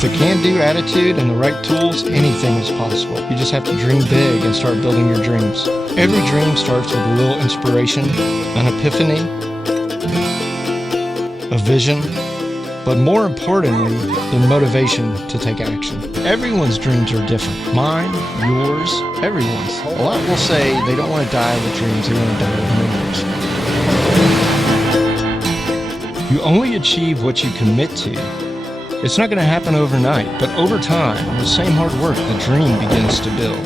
With a can-do attitude and the right tools, anything is possible. You just have to dream big and start building your dreams. Every dream starts with a little inspiration, an epiphany, a vision, but more importantly, the motivation to take action. Everyone's dreams are different. Mine, yours, everyone's. A lot will say they don't want to die with dreams, they want to die with memories. You only achieve what you commit to. It's not going to happen overnight, but over time, with the same hard work, the dream begins to build.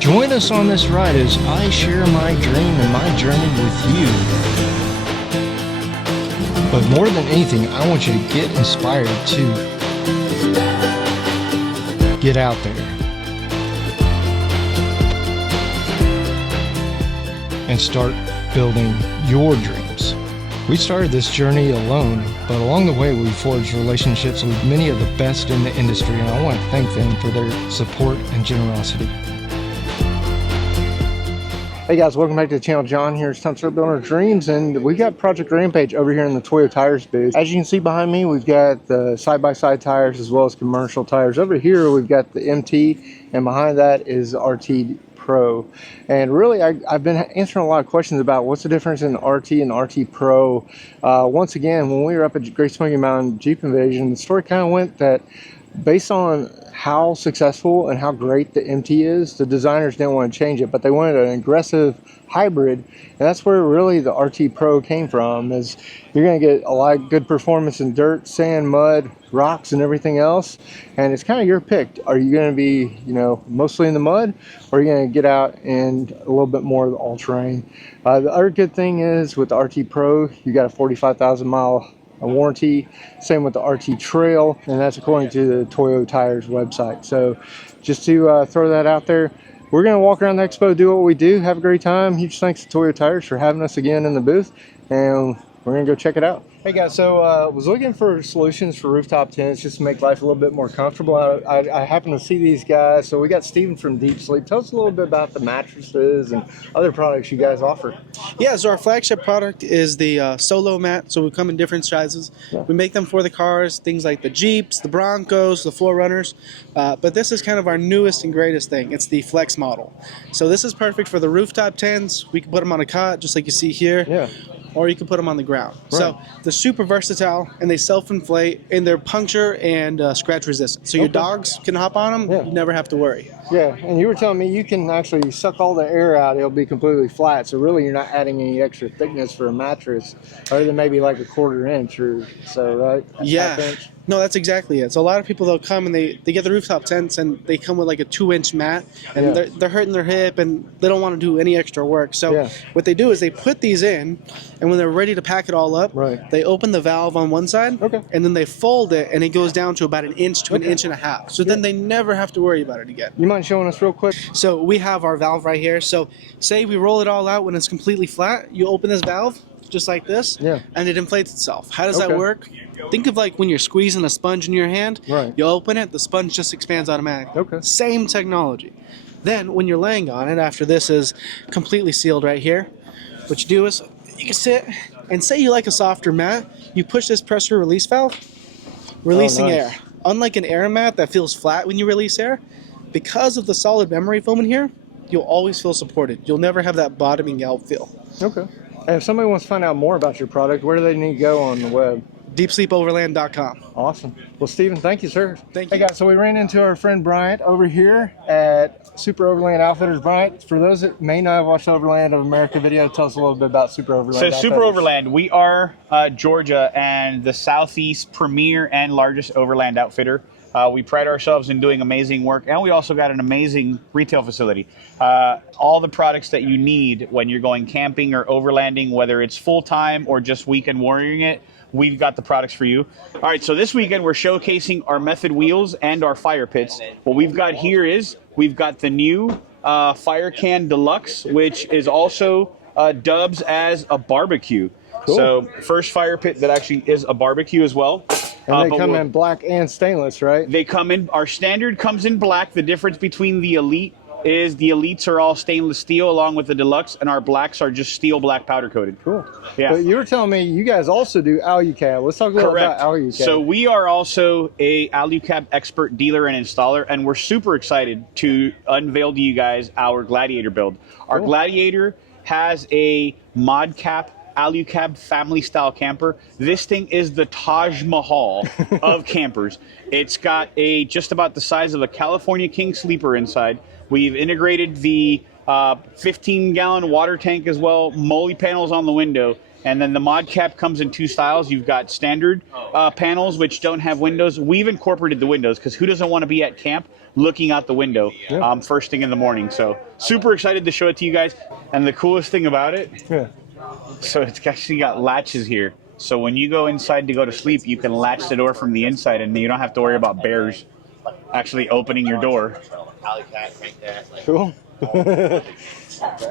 Join us on this ride as I share my dream and my journey with you. But more than anything, I want you to get inspired to get out there and start building your dreams. We started this journey alone, but along the way we forged relationships with many of the best in the industry, and I want to thank them for their support and generosity. Hey guys, welcome back to the channel. John here. It's time to start building our dreams, and we got Project Rampage over here in the Toyo Tires booth. As you can see behind me, we've got the side-by-side tires as well as commercial tires. Over here we've got the MT, and behind that is RT Pro. And really I've been answering a lot of questions about what's the difference in RT and RT Pro. Once again, when we were up at Great Smoky Mountain Jeep Invasion, the story kind of went that based on how successful and how great the MT is, the designers didn't want to change it, but they wanted an aggressive hybrid, and that's where really the RT Pro came from. Is you're going to get a lot of good performance in dirt, sand, mud, rocks, and everything else, and it's kind of your pick. Are you going to be, mostly in the mud, or are you going to get out and a little bit more of the all-terrain? The other good thing is with the RT Pro, you got a 45,000 mile warranty. Same with the RT Trail, and that's according to the Toyo Tires website. So just to throw that out there, we're going to walk around the expo, do what we do, have a great time. Huge thanks to Toyo Tires for having us again in the booth, and we're going to go check it out. Hey guys, so was looking for solutions for rooftop tents just to make life a little bit more comfortable. I happen to see these guys. So we got Steven from Deep Sleep. Tell us a little bit about the mattresses and other products you guys offer. Yeah, so our flagship product is the solo mat. So we come in different sizes. Yeah. We make them for the cars, things like the Jeeps, the Broncos, the 4Runners. But this is kind of our newest and greatest thing. It's the Flex model. So this is perfect for the rooftop tents. We can put them on a cot, just like you see here. Yeah. Or you can put them on the ground. Right. So they're super versatile, and they self-inflate, and they're puncture and scratch resistant. So your dogs can hop on them. Yeah. You never have to worry. Yeah, and you were telling me you can actually suck all the air out. It'll be completely flat. So really you're not adding any extra thickness for a mattress, other than maybe like a 1/4 inch or so, right? Yeah. No, that's exactly it. So a lot of people, they'll come and they get the rooftop tents, and they come with like a 2-inch mat, and they're hurting their hip, and they don't want to do any extra work. So what they do is they put these in, and when they're ready to pack it all up, they open the valve on one side, and then they fold it, and it goes down to about 1 inch to 1.5 inches. So then they never have to worry about it again. You mind showing us real quick? So we have our valve right here. So say we roll it all out when it's completely flat, you open this valve just like this, and it inflates itself. How does that work? Think of like when you're squeezing a sponge in your hand, you open it, the sponge just expands automatically. Same technology. Then when you're laying on it, after this is completely sealed right here, what you do is you can sit, and say you like a softer mat, you push this pressure release valve, releasing air. Unlike an air mat that feels flat when you release air, because of the solid memory foam in here, you'll always feel supported. You'll never have that bottoming out feel. Okay. And if somebody wants to find out more about your product, where do they need to go on the web? DeepSleepOverland.com. Awesome. Well, Steven, thank you, sir. Thank you. Hey, guys, so we ran into our friend Bryant over here at Super Overland Outfitters. Bryant, for those that may not have watched the Overland of America video, tell us a little bit about Super Overland Outfitters. Super Overland, we are Georgia and the Southeast premier and largest overland outfitter. We pride ourselves in doing amazing work, and we also got an amazing retail facility. All the products that you need when you're going camping or overlanding, whether it's full-time or just weekend warrioring it, we've got the products for you. All right, so this weekend we're showcasing our method wheels and our fire pits. What we've got here is we've got the new Fire Can Deluxe, which is also dubbed as a barbecue. Cool. So first fire pit that actually is a barbecue as well. And they come in black and stainless, right? They come in, our standard comes in black. The difference between the Elite is the Elites are all stainless steel along with the Deluxe, and our blacks are just steel black powder coated. Cool. Yeah. But you were telling me you guys also do AluCab. Let's talk a little about AluCab. So we are also a AluCab expert dealer and installer, and we're super excited to unveil to you guys our Gladiator build. Our Gladiator has a mod cap AluCab family style camper. This thing is the Taj Mahal of campers. It's got just about the size of a California King sleeper inside. We've integrated the 15-gallon water tank as well, Molly panels on the window, and then the mod cap comes in 2 styles. You've got standard panels which don't have windows. We've incorporated the windows because who doesn't want to be at camp looking out the window first thing in the morning? So super excited to show it to you guys. And the coolest thing about it, so it's actually got latches here. So when you go inside to go to sleep, you can latch the door from the inside, and you don't have to worry about bears actually opening your door. Cool.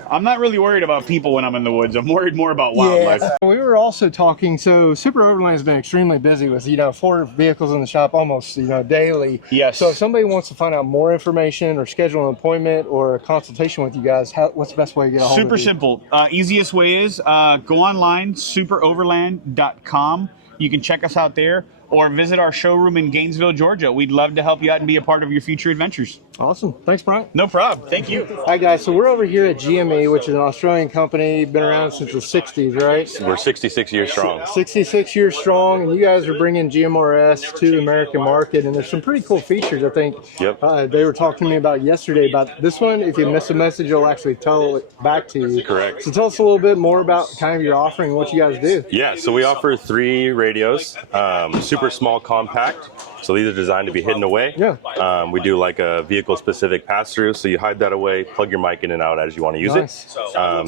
I'm not really worried about people when I'm in the woods. I'm worried more about wildlife. Yeah. We were also talking, so Super Overland has been extremely busy with, 4 vehicles in the shop almost, daily. Yes. So if somebody wants to find out more information or schedule an appointment or a consultation with you guys, what's the best way to get a hold of you? Super simple. Easiest way is go online, superoverland.com. You can check us out there, or visit our showroom in Gainesville, Georgia. We'd love to help you out and be a part of your future adventures. Awesome. Thanks, Bryant. No problem. Thank you. Hi, guys. So we're over here at GME, which is an Australian company, been around since the 60s, right? We're 66 years strong. 66 years strong, and you guys are bringing GMRS to the American market, and there's some pretty cool features, I think. Yep. They were talking to me about yesterday about this one. If you miss a message, it'll actually tell it back to you. Correct. So tell us a little bit more about kind of your offering and what you guys do. Yeah, so we offer 3 radios, super small, compact. So these are designed to be hidden away. Yeah. We do like a vehicle-specific pass-through, so you hide that away, plug your mic in and out as you want to use it.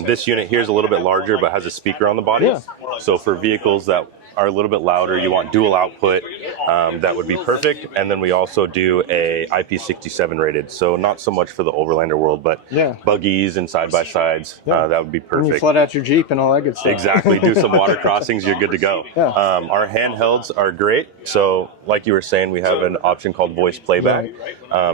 This unit here is a little bit larger, but has a speaker on the body. Yeah. So for vehicles that are a little bit louder, you want dual output, that would be perfect. And then we also do a IP67 rated, so not so much for the Overlander world, but buggies and side-by-sides, that would be And perfect. you flood out your Jeep and all that good stuff. Exactly. Do some water crossings, you're good to go. Our handhelds are great. So like you were saying, we have an option called voice playback.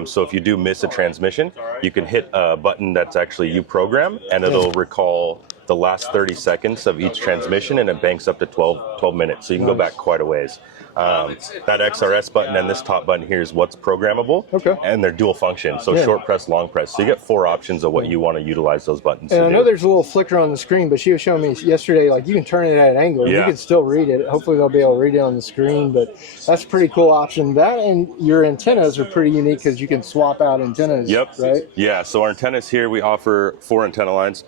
So if you do miss a transmission, you can hit a button that's actually you program, and it'll recall the last 30 seconds of each transmission, and it banks up to 12 minutes. So you can go back quite a ways. That XRS button and this top button here is what's programmable. Okay. And they're dual function, so short press, long press. So you get 4 options of what you want to utilize those buttons And to I know do. there's a little flicker on the screen, but she was showing me yesterday, like you can turn it at an angle. You can still read it. Hopefully they'll be able to read it on the screen, but that's a pretty cool option. That and your antennas are pretty unique because you can swap out antennas, right? Yeah, so our antennas here, we offer 4 antenna lines,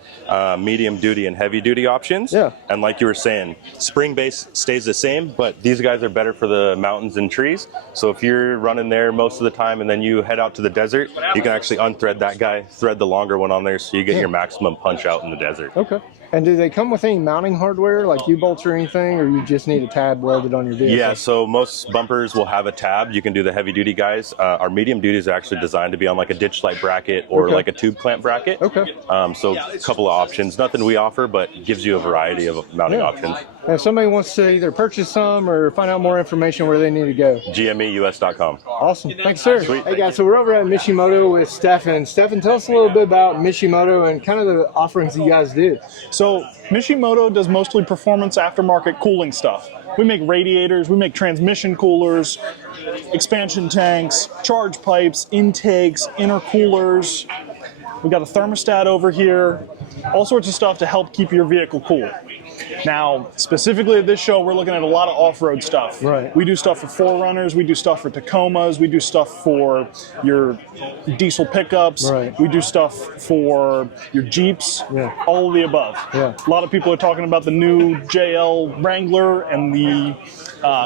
medium duty and heavy duty options. Yeah. And like you were saying, spring base stays the same, but these guys are better for the mountains and trees. So if you're running there most of the time and then you head out to the desert, you can actually unthread that guy, thread the longer one on there, so you get your maximum punch out in the desert. Okay. And do they come with any mounting hardware, like U-bolts or anything, or you just need a tab welded on your vehicle? Yeah, so most bumpers will have a tab. You can do the heavy duty guys. Our medium duty is actually designed to be on like a ditch light bracket or like a tube clamp bracket. Okay. So a couple of options. Nothing we offer, but gives you a variety of mounting options. And if somebody wants to either purchase some or find out more information, where they need to go? GMEUS.com. Awesome. Thanks, sir. Sweet. Hey, guys, so we're over at Mishimoto with Stefan. Stefan, tell us a little bit about Mishimoto and kind of the offerings that you guys do. So Mishimoto does mostly performance aftermarket cooling stuff. We make radiators, we make transmission coolers, expansion tanks, charge pipes, intakes, intercoolers. We've got a thermostat over here, all sorts of stuff to help keep your vehicle cool. Now, specifically at this show, we're looking at a lot of off-road stuff. Right. We do stuff for 4Runners, we do stuff for Tacomas, we do stuff for your diesel pickups, Right. we do stuff for your Jeeps, all of the above. Yeah. A lot of people are talking about the new JL Wrangler and the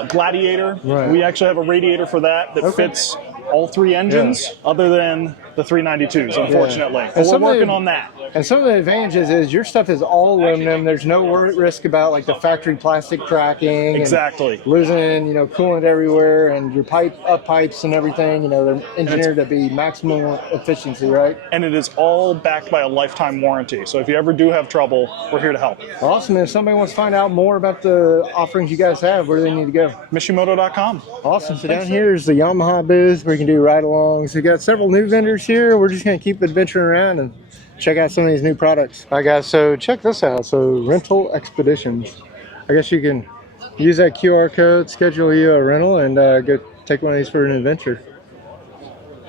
Gladiator. Right. We actually have a radiator for that fits all 3 engines, other than the 392s, unfortunately. But we're working on that. And some of the advantages is your stuff is all aluminum. There's no risk about like the factory plastic cracking. Exactly. And losing, coolant everywhere, and your pipes and everything. They're engineered to be maximum efficiency, right? And it is all backed by a lifetime warranty. So if you ever do have trouble, we're here to help. Awesome. And if somebody wants to find out more about the offerings you guys have, where do they need to go? Mishimoto.com. Awesome. So down here is the Yamaha booth where you can do ride-alongs. We got several new vendors Chapter's here. We're just gonna keep adventuring around and check out some of these new products. All right, guys, so check this out. So rental expeditions. I guess you can use that QR code, schedule you a rental, and go take one of these for an adventure.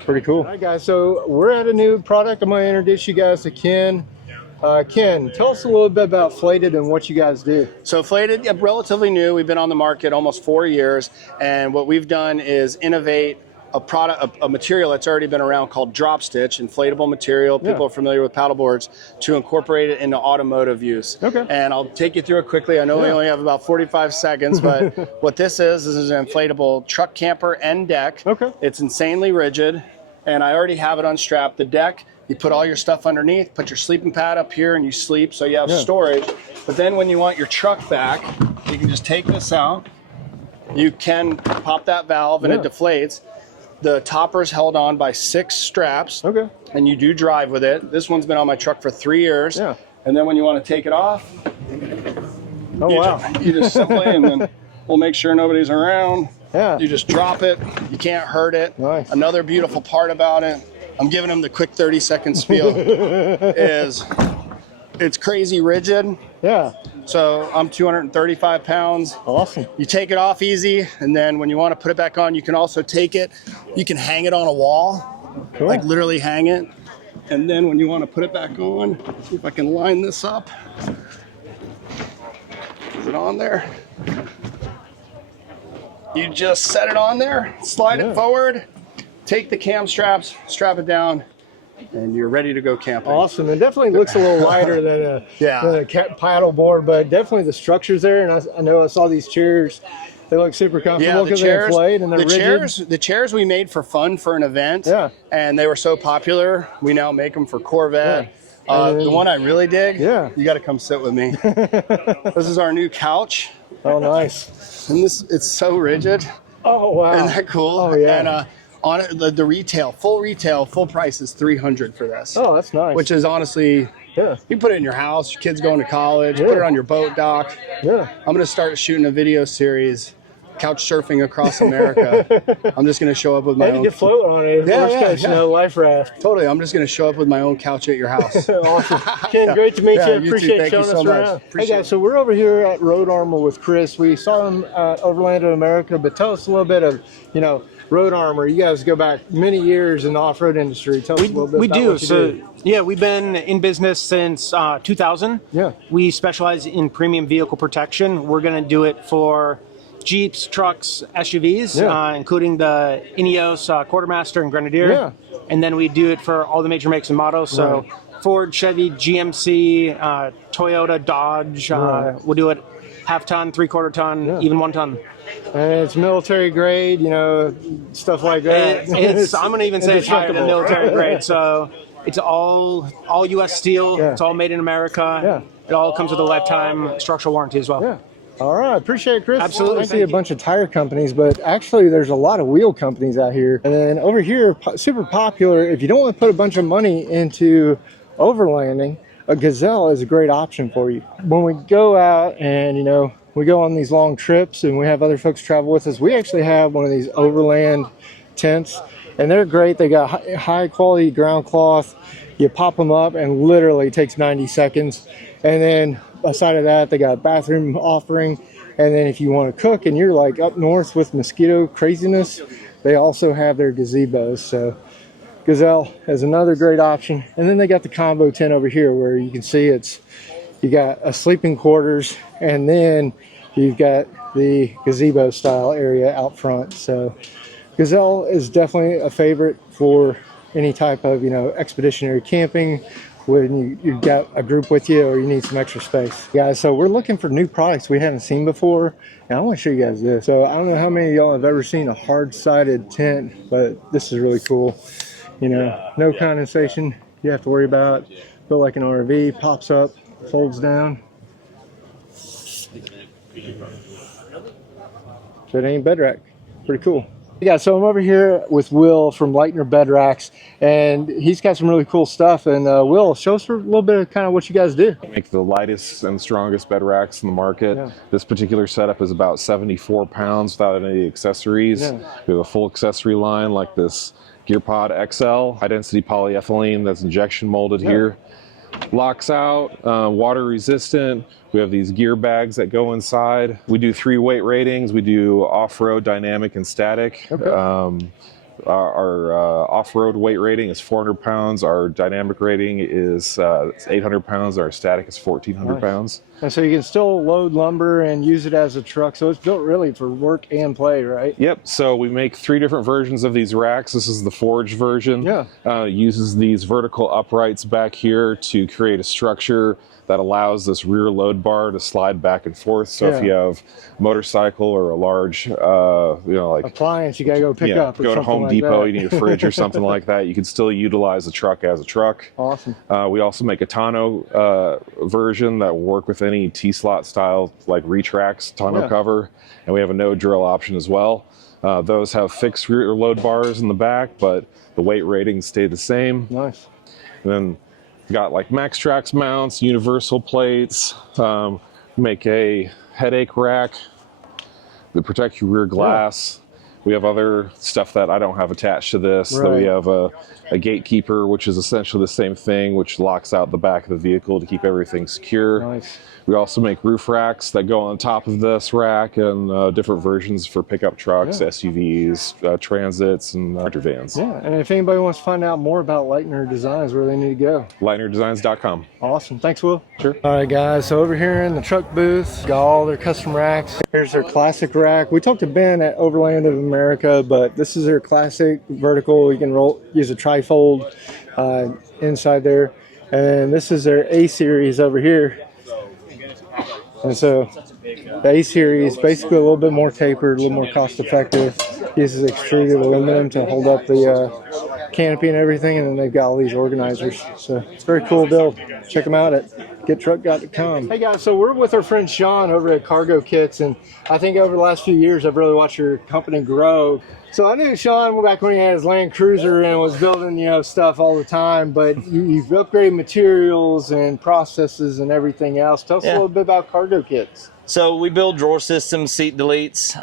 Pretty cool. All right, guys, so we're at a new product. I'm gonna introduce you guys to Ken. Ken, tell us a little bit about Flated and what you guys do. So Flated, yeah, relatively new. We've been on the market almost 4 years, and what we've done is innovate a product, a material that's already been around called drop stitch, inflatable material. People are familiar with paddle boards, to incorporate it into automotive use. Okay. And I'll take you through it quickly. I know we only have about 45 seconds, but what this is an inflatable truck camper and deck. Okay. It's insanely rigid, and I already have it unstrapped. The deck, you put all your stuff underneath, put your sleeping pad up here, and you sleep, so you have storage. But then when you want your truck back, you can just take this out. You can pop that valve and it deflates. The topper's held on by 6 straps. Okay. And you do drive with it. This one's been on my truck for 3 years. Yeah. And then when you want to take it off, you just simply, and then we'll make sure nobody's around. Yeah. You just drop it. You can't hurt it. Nice. Another beautiful part about it, I'm giving them the quick 30-second spiel, is it's crazy rigid. Yeah. So I'm 235 pounds. Awesome. You take it off easy, and then when you want to put it back on, you can also take it. You can hang it on a wall, like literally hang it. And then when you want to put it back on, see if I can line this up. Is it on there? You just set it on there, slide it forward, take the cam straps, strap it down, and you're ready to go camping. Awesome. It definitely looks a little lighter than a paddle board, but definitely the structure's there. And I know I saw these chairs. They look super comfortable because they inflate and they're rigid. The chairs we made for fun for an event, and they were so popular, we now make them for Corvette. The one I really dig, you got to come sit with me. This is our new couch. Oh, nice. And it's so rigid. Oh, wow. Isn't that cool? Oh, yeah. And on it, the retail, full price is $300 for this. Oh, that's nice. Which is honestly, you put it in your house, your kids going to college, put it on your boat dock. Yeah. I'm going to start shooting a video series, couch surfing across America. I'm just going to show up with my own. You can float on it. You know, life raft. Totally. I'm just going to show up with my own couch at your house. Awesome. Ken, great to meet you. Appreciate you showing us around. Hey guys, so we're over here at Road Armor with Chris. We saw him at Overland America, but tell us a little bit of, Road Armor. You guys go back many years in the off-road industry. Tell us a little bit about what you do. Yeah, we've been in business since 2000. Yeah. We specialize in premium vehicle protection. We're going to do it for Jeeps, trucks, SUVs, including the Ineos Quartermaster and Grenadier. Yeah. And then we do it for all the major makes and models. So Ford, Chevy, GMC, Toyota, Dodge. We'll do it half-ton, three-quarter ton, even 1 ton. And it's military grade, stuff like that. I'm going to even say it's higher than military grade. So it's all U.S. steel. It's all made in America. It all comes with a lifetime structural warranty as well. Yeah. All right. Appreciate it, Chris. Absolutely. I see a bunch of tire companies, but actually there's a lot of wheel companies out here. And then over here, super popular, if you don't want to put a bunch of money into overlanding, a Gazelle is a great option for you. When we go out and, we go on these long trips and we have other folks travel with us, we actually have one of these Overland tents, and they're great. They got high quality ground cloth. You pop them up and literally it takes 90 seconds. And then aside of that, they got a bathroom offering. And then if you want to cook and you're like up north with mosquito craziness, they also have their gazebos. So Gazelle is another great option. And then they got the combo tent over here where you can see you got a sleeping quarters, and then you've got the gazebo style area out front. So Gazelle is definitely a favorite for any type of, expeditionary camping when you've got a group with you or you need some extra space. Guys, so we're looking for new products we haven't seen before, and I want to show you guys this. So I don't know how many of y'all have ever seen a hard-sided tent, but this is really cool. No condensation you have to worry about. Built like an RV, pops up, folds down. So it ain't bed rack. Pretty cool. Yeah, so I'm over here with Will from Lightner Bed Racks, and he's got some really cool stuff. And Will, show us a little bit of kind of what you guys do. We make the lightest and strongest bed racks in the market. Yeah. This particular setup is about 74 pounds without any accessories. Yeah. We have a full accessory line like this Gear Pod XL, high density polyethylene that's injection molded here. Locks out, water resistant. We have these gear bags that go inside. We do 3 weight ratings. We do off-road, dynamic, and static. Our off-road weight rating is 400 pounds. Our dynamic rating is 800 pounds. Our static is 1,400 pounds. And so you can still load lumber and use it as a truck. So it's built really for work and play, right? Yep. So we make 3 different versions of these racks. This is the forged version. Uses these vertical uprights back here to create a structure that allows this rear load bar to slide back and forth. So if you have a motorcycle or a large, like appliance, you gotta go pick up. Or go to Home like Depot, that. you need a fridge or something like that. You can still utilize the truck as a truck. Awesome. We also make a tonneau version that will work with any T-slot style, like reach racks, tonneau cover, and we have a no drill option as well. Those have fixed rear load bars in the back, but the weight ratings stay the same. Nice. And then got like Max Trax mounts, universal plates, make a headache rack that protect your rear glass. We have other stuff that I don't have attached to this. So we have a gatekeeper, which is essentially the same thing, which locks out the back of the vehicle to keep everything secure. Nice. We also make roof racks that go on top of this rack, and different versions for pickup trucks, SUVs, transits, and Hunter vans. Yeah, and if anybody wants to find out more about Lightner Designs, where they need to go? LightnerDesigns.com. Awesome. Thanks, Will. Sure. All right, guys. So over here in the truck booth, got all their custom racks. Here's their classic rack. We talked to Ben at Overland of America, but this is their classic vertical. You can use a trifold inside there. And this is their A series over here. And so the A series, basically a little bit more tapered, a little more cost effective. Uses extruded aluminum to hold up the canopy and everything, and then they've got all these organizers. So it's a very cool build. Check them out at gettruck.com. Hey guys, so we're with our friend Sean over at Cargo Kits, and I think over the last few years I've really watched your company grow. So I knew Sean back when he had his Land Cruiser and was building, stuff all the time, but you've upgraded materials and processes and everything else. Tell us a little bit about Cargo Kits. So we build drawer systems, seat deletes.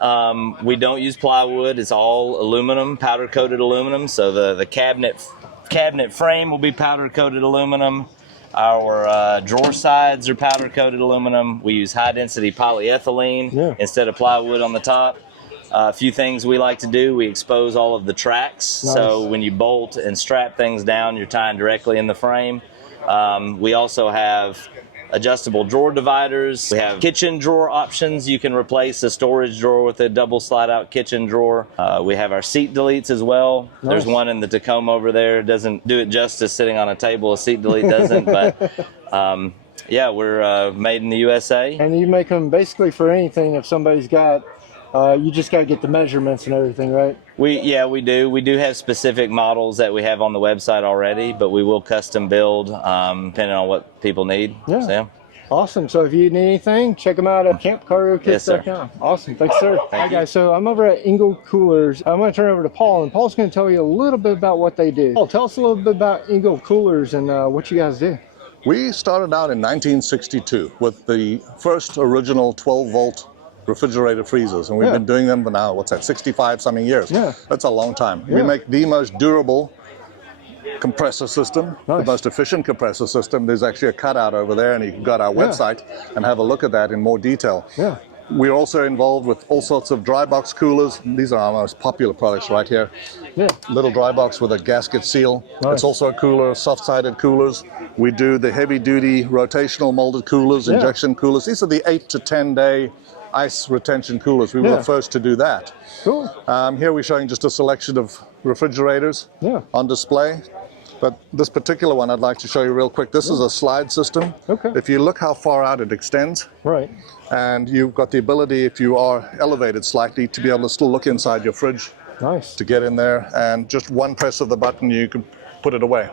We don't use plywood. It's all aluminum, powder coated aluminum. So the cabinet frame will be powder coated aluminum. Our drawer sides are powder coated aluminum. We use high density polyethylene instead of plywood on the top. A few things we like to do, we expose all of the tracks. Nice. So when you bolt and strap things down, you're tying directly in the frame. We also have adjustable drawer dividers. We have kitchen drawer options. You can replace a storage drawer with a double slide out kitchen drawer. We have our seat deletes as well. Nice. There's one in the Tacoma over there. Doesn't do it justice sitting on a table. A seat delete doesn't, but yeah, we're made in the USA. And you make them basically for anything. If somebody's got you just got to get the measurements and everything, right? We do. We do have specific models that we have on the website already, but we will custom build depending on what people need. Yeah. So, awesome. So if you need anything, check them out at campcargokits.com. Yes, sir. Awesome. Thanks, sir. Hi, guys. So I'm over at Engel Coolers. I'm going to turn over to Paul, and Paul's going to tell you a little bit about what they do. Paul, tell us a little bit about Engel Coolers and what you guys do. We started out in 1962 with the first original 12-volt refrigerator freezers, and we've been doing them for now, 65 something years. That's a long time. We make the most durable compressor system, the most efficient compressor system. There's actually a cutout over there, and you can go to our website and have a look at that in more detail. We're also involved with all sorts of dry box coolers. These are our most popular products right here. Little dry box with a gasket seal. It's also a cooler, soft-sided coolers. We do the heavy-duty rotational molded coolers, injection coolers. These are the 8 to 10 day ice retention coolers. We were the first to do that. Cool. Here we're showing just a selection of refrigerators on display. But this particular one I'd like to show you real quick. This is a slide system. If you look how far out it extends, and you've got the ability, if you are elevated slightly, to be able to still look inside your fridge to get in there, and just one press of the button you can put it away.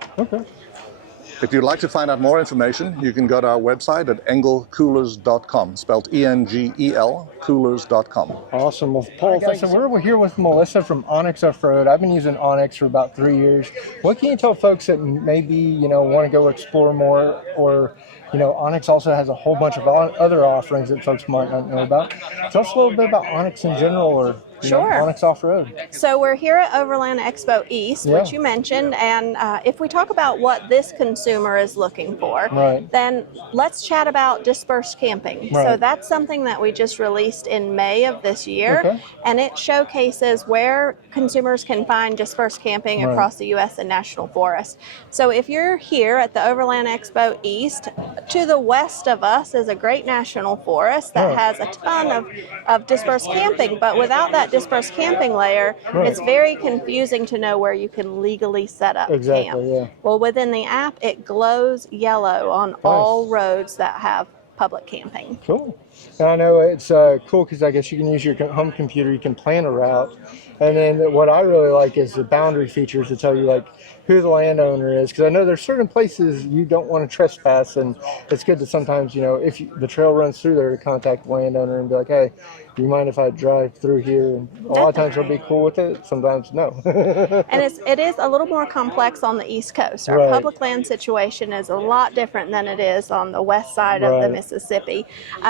If you'd like to find out more information, you can go to our website at engelcoolers.com, spelled E-N-G-E-L, coolers.com. Awesome. Well, Paul, thanks. So we're here with Melissa from Onyx Off-Road. I've been using Onyx for about 3 years. What can you tell folks that maybe, want to go explore more or You know, Onyx also has a whole bunch of other offerings that folks might not know about. Tell us a little bit about Onyx in general, or Sure. Onyx Off-Road. So we're here at Overland Expo East, which you mentioned, and if we talk about what this consumer is looking for, then let's chat about dispersed camping. So that's something that we just released in May of this year, and it showcases where consumers can find dispersed camping across the U.S. and national forests. So if you're here at the Overland Expo East, to the west of us is a great national forest that has a ton of dispersed camping, but without that dispersed camping layer, it's very confusing to know where you can legally set up camp. Well, within the app, it glows yellow on all roads that have public camping. Cool. And I know it's cool because I guess you can use your home computer, you can plan a route. And then what I really like is the boundary features to tell you like who the landowner is, because I know there's certain places you don't want to trespass, and it's good to sometimes, you know, if the trail runs through there, to contact the landowner and be like, hey, do you mind if I drive through here? And a lot of times they'll be cool with it, sometimes no. And it is a little more complex on the East Coast. Our public land situation is a lot different than it is on the west side of the Mississippi.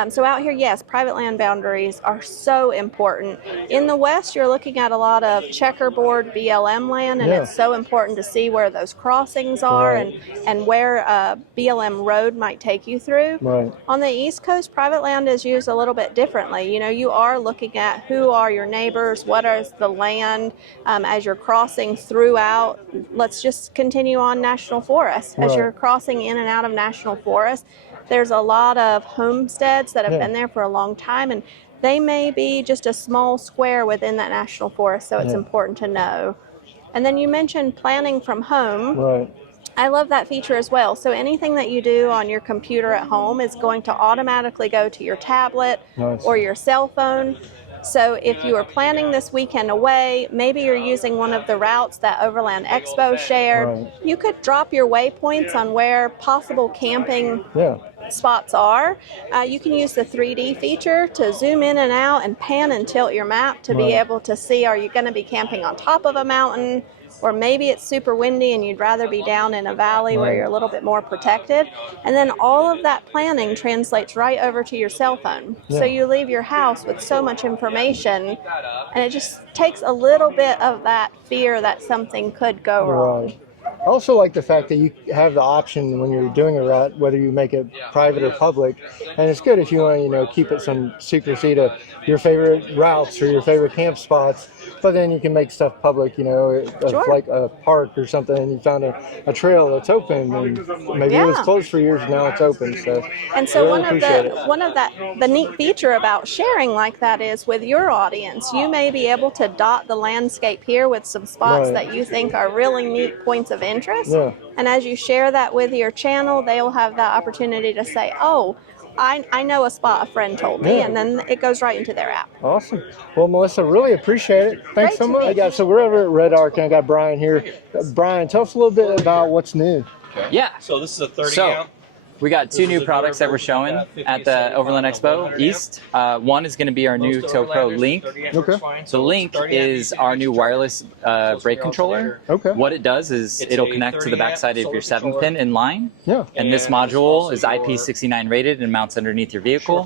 So out here, yes, private land boundaries are so important. In the West, you're looking at a lot of checkerboard BLM land, and it's so important to see where those crossings are and where a BLM road might take you through. On the East Coast, private land is used a little bit differently. You know, you are looking at who are your neighbors, what is the land as you're crossing throughout. Let's just continue on national forest. As you're crossing in and out of national forest, there's a lot of homesteads that have been there for a long time, and they may be just a small square within that national forest, so it's important to know. And then you mentioned planning from home. I love that feature as well. So anything that you do on your computer at home is going to automatically go to your tablet or your cell phone. So if you are planning this weekend away, maybe you're using one of the routes that Overland Expo shared, you could drop your waypoints on where possible camping spots are. You can use the 3D feature to zoom in and out and pan and tilt your map to be able to see, are you going to be camping on top of a mountain? Or maybe it's super windy and you'd rather be down in a valley where you're a little bit more protected. And then all of that planning translates right over to your cell phone. So you leave your house with so much information, and it just takes a little bit of that fear that something could go wrong. I also like the fact that you have the option when you're doing a route, whether you make it private or public, and it's good if you want to, you know, keep it some secrecy to your favorite routes or your favorite camp spots, but then you can make stuff public, you know, like a park or something, and you found a trail that's open, and maybe it was closed for years, now it's open. So, and so the neat feature about sharing like that is with your audience, you may be able to dot the landscape here with some spots that you think are really neat points of interest. And as you share that with your channel, they will have that opportunity to say, oh, I know a spot a friend told me, and then it goes right into their app. Awesome. Well, Melissa, really appreciate it. Thanks so much. So we're over at Red Arc, and I got Bryant here. Bryant, tell us a little bit about what's new. Yeah. So this is a 30 count. We got two new products that we're showing at the Overland Expo East. One is going to be our new Tow Pro Link. So Link is our new wireless brake controller. What it does is it'll connect to the backside of your 7-pin in line. And this module is IP69 rated and mounts underneath your vehicle.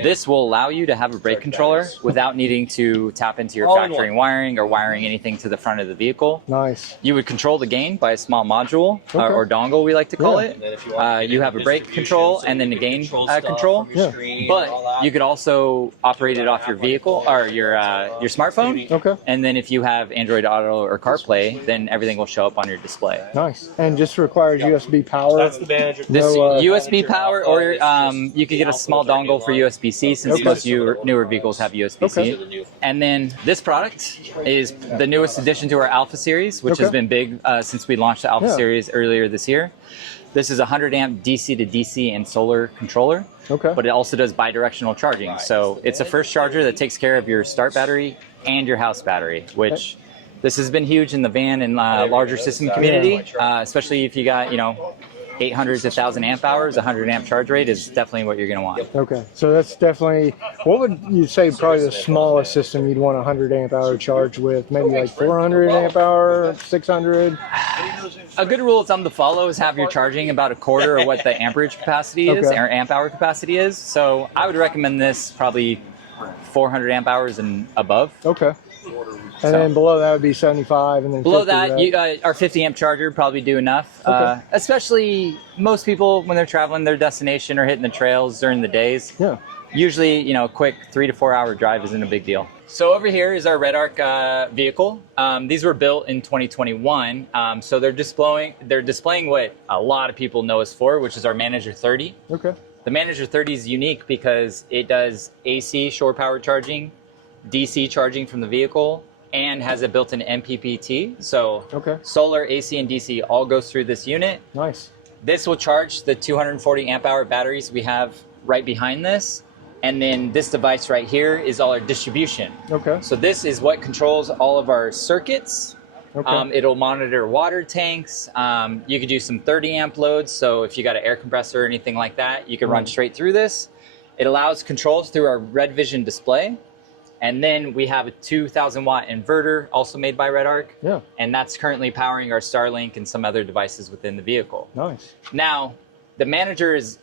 This will allow you to have a brake controller without needing to tap into your factory wiring or wiring anything to the front of the vehicle. You would control the gain by a small module or dongle, we like to call it. You have a brake control and then the gain control, but you could also operate it off your vehicle or your smartphone. And then if you have Android Auto or CarPlay, then everything will show up on your display. And just requires USB power. That's the manager. This USB power, or you could get a small dongle for USB-C, since most newer vehicles have USB-C. And then this product is the newest addition to our Alpha series, which has been big since we launched the Alpha series earlier this year. This is a 100 amp DC to DC and solar controller, but it also does bidirectional charging. So it's a first charger that takes care of your start battery and your house battery, which this has been huge in the van and larger system community, especially if you got, 800 to 1000 amp hours, 100 amp charge rate is definitely what you're going to want. Okay, so that's definitely, what would you say probably the smallest system you'd want a 100 amp hour charge with? Maybe like 400 amp hour, 600? A good rule of thumb to follow is have your charging about a quarter of what the amperage capacity is, or amp hour capacity is. So I would recommend this probably 400 amp hours and above. Okay. And then below that would be 75, and then below 50, that, right? our 50 amp charger would probably do enough. Okay. Especially most people when they're traveling their destination or hitting the trails during the days. Yeah. Usually, a quick 3 to 4 hour drive isn't a big deal. So over here is our Red Arc vehicle. These were built in 2021. So they're displaying what a lot of people know us for, which is our Manager 30. Okay. The Manager 30 is unique because it does AC shore power charging, DC charging from the vehicle, and has a built-in MPPT. So solar, AC, and DC all goes through this unit. Nice. This will charge the 240 amp hour batteries we have right behind this. And then this device right here is all our distribution. Okay. So this is what controls all of our circuits. Okay. It'll monitor water tanks. You could do some 30 amp loads. So if you got an air compressor or anything like that, you can run straight through this. It allows controls through our Red Vision display. And then we have a 2,000 watt inverter also made by Red Arc. Yeah. And that's currently powering our Starlink and some other devices within the vehicle. Nice. Now, the Manager is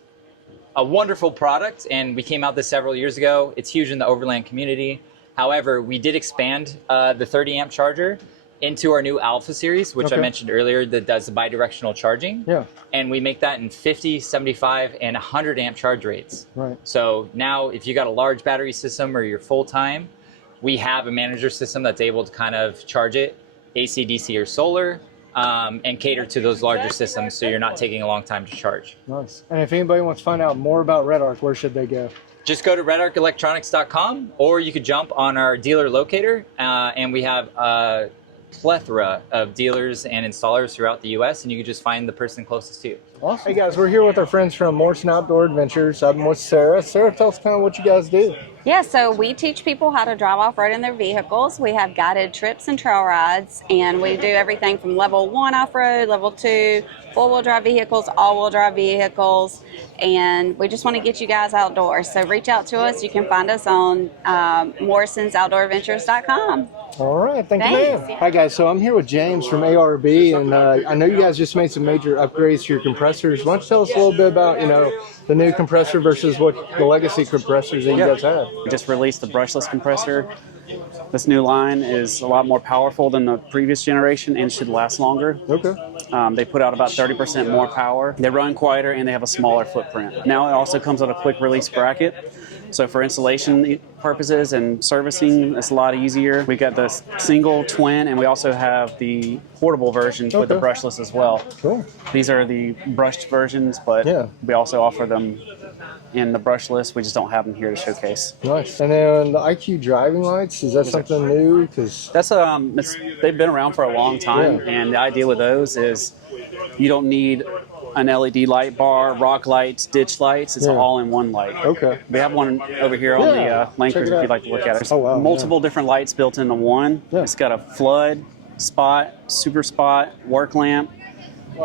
a wonderful product, and we came out this several years ago. It's huge in the Overland community. However, we did expand the 30 amp charger into our new Alpha series, which I mentioned earlier, that does the bidirectional charging. Yeah. And we make that in 50, 75, and 100 amp charge rates. Right. So now if you got a large battery system or you're full time, we have a Manager system that's able to kind of charge it AC, DC, or solar, and cater to those larger systems so you're not taking a long time to charge. Nice. And if anybody wants to find out more about Red Arc, where should they go? Just go to redarcelectronics.com, or you could jump on our dealer locator, and we have a plethora of dealers and installers throughout the U.S., and you can just find the person closest to you. Awesome. Hey guys, we're here with our friends from Morrison Outdoor Adventures. I'm with Sarah. Sarah, tell us kind of what you guys do. Yeah, so we teach people how to drive off-road in their vehicles. We have guided trips and trail rides, and we do everything from level 1 off-road, level 2, four-wheel drive vehicles, all-wheel drive vehicles, and we just want to get you guys outdoors. So reach out to us. You can find us on morrisonsoutdooradventures.com. All right, thank you, man. Hi guys, so I'm here with James from ARB, and I know you guys just made some major upgrades to your compressors. Why don't you tell us a little bit about, the new compressor versus what the legacy compressors that you guys had? We just released the brushless compressor. This new line is a lot more powerful than the previous generation and should last longer. Okay. They put out about 30% more power. They run quieter and they have a smaller footprint. Now it also comes with a quick release bracket. So for installation purposes and servicing, it's a lot easier. We got the single, twin, and we also have the portable versions with the brushless as well. Cool. These are the brushed versions, but we also offer them in the brushless. We just don't have them here to showcase. Nice. And then the IQ driving lights, is that something new? Because that's they've been around for a long time, and the idea with those is you don't need an LED light bar, rock lights, ditch lights. It's all in one light. Okay. We have one over here on the Lankers if you'd like to look at it. There's multiple different lights built into one. It's got a flood, spot, super spot, work lamp,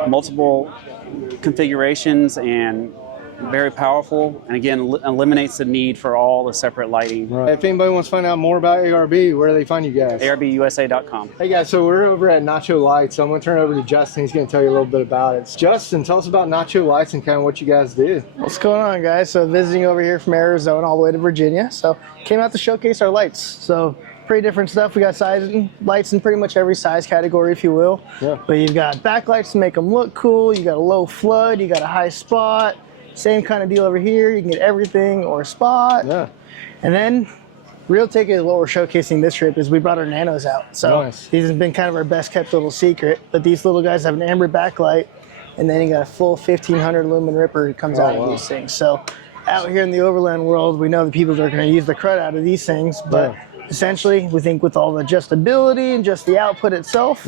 multiple configurations, and very powerful, and again eliminates the need for all the separate lighting. Right. If anybody wants to find out more about ARB, where do they find you guys? ARBUSA.com. Hey guys, so we're over at Nacho Lights. So I'm going to turn it over to Justin. He's going to tell you a little bit about it. Justin, tell us about Nacho Lights and kind of what you guys do. What's going on, guys? So visiting over here from Arizona all the way to Virginia. So came out to showcase our lights. So pretty different stuff. We got lights in pretty much every size category, if you will. Yeah. But you've got backlights to make them look cool. You got a low flood. You got a high spot. Same kind of deal over here. You can get everything or a spot. Yeah. And then real ticket is what we're showcasing this trip is we brought our nanos out. So these have been kind of our best kept little secret. But these little guys have an amber backlight, and then you got a full 1500 lumen ripper that comes out of these things. So out here in the overland world, we know the people that are going to use the crud out of these things, but essentially we think with all the adjustability and just the output itself,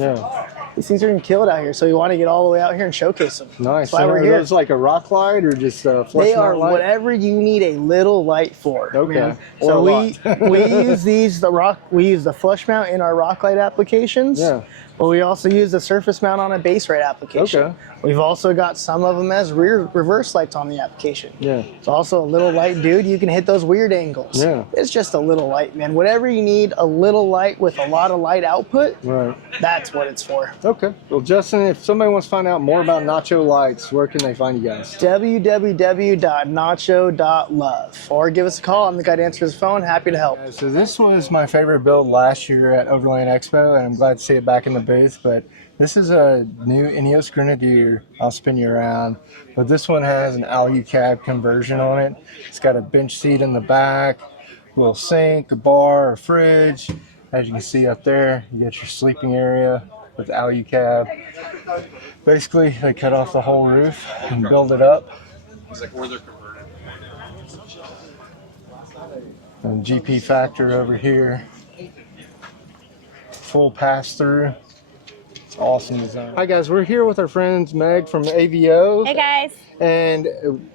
these things are going to kill it out here. So we want to get all the way out here and showcase them. Nice. That's why we're are here. those like a rock light or just a flush They are light? whatever you need a little light for. Okay. Man. Or So a lot. we use these we use the flush mount in our rock light applications. Yeah. Well, we also use the surface mount on a base rate application. Okay. We've also got some of them as reverse lights on the application. Yeah. It's also a little light, dude. You can hit those weird angles. Yeah. It's just a little light, man. Whatever you need, a little light with a lot of light output, right. That's what it's for. Okay. Well, Justin, if somebody wants to find out more about Nacho Lights, where can they find you guys? www.nacho.love. Or give us a call. I'm the guy to answer his phone. Happy to help. So this was my favorite build last year at Overland Expo, and I'm glad to see it back in the booth. But this is a new Ineos Grenadier. I'll spin you around. But this one has an alu cab conversion on it. It's got a bench seat in the back, a little sink, a bar, a fridge. As you can see up there, you got your sleeping area with the alu cab. Basically, they cut off the whole roof and build it up. It's like where they're converted. And GP factor over here. Full pass through. It's awesome design. Hi guys, we're here with our friends Meg from AVO. Hey guys. And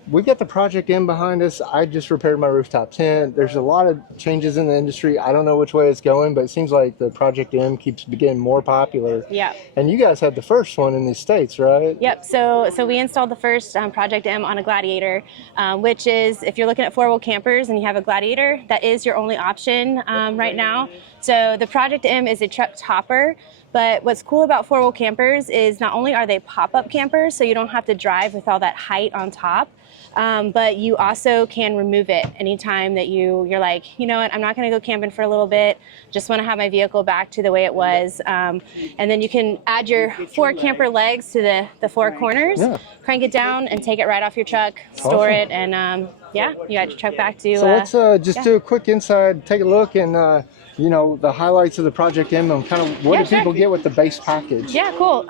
we got the Project M behind us. I just repaired my rooftop tent. There's a lot of changes in the industry. I don't know which way it's going, but it seems like the Project M keeps getting more popular. Yeah. And you guys had the first one in the States, right? Yep. So we installed the first Project M on a Gladiator, which is, if you're looking at four-wheel campers and you have a Gladiator, that is your only option right now. So the Project M is a truck topper. But what's cool about four-wheel campers is not only are they pop-up campers, so you don't have to drive with all that height on top, but you also can remove it anytime that you're like, you know what, I'm not going to go camping for a little bit, just want to have my vehicle back to the way it was. And then you can add your four camper legs to the four corners, crank it down, and take it right off your truck, store it, and yeah, you got your truck back to. So let's just do a quick inside, take a look, and you know, the highlights of the Project M and kind of what do people get with the base package? Yeah, cool.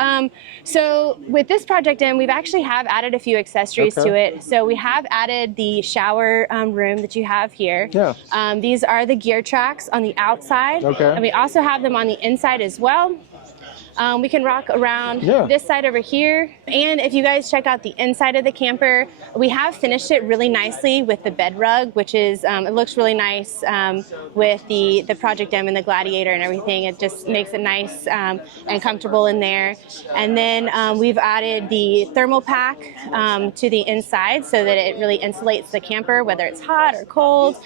So with this Project M, we've actually have added a few accessories to it. So we have added the shower room that you have here. Yeah. These are the gear tracks on the outside. Okay. And we also have them on the inside as well. We can rock around this side over here. And if you guys check out the inside of the camper, we have finished it really nicely with the bed rug, which is, it looks really nice with the Project M and the Gladiator and everything. It just makes it nice and comfortable in there. And then we've added the thermal pack to the inside so that it really insulates the camper, whether it's hot or cold.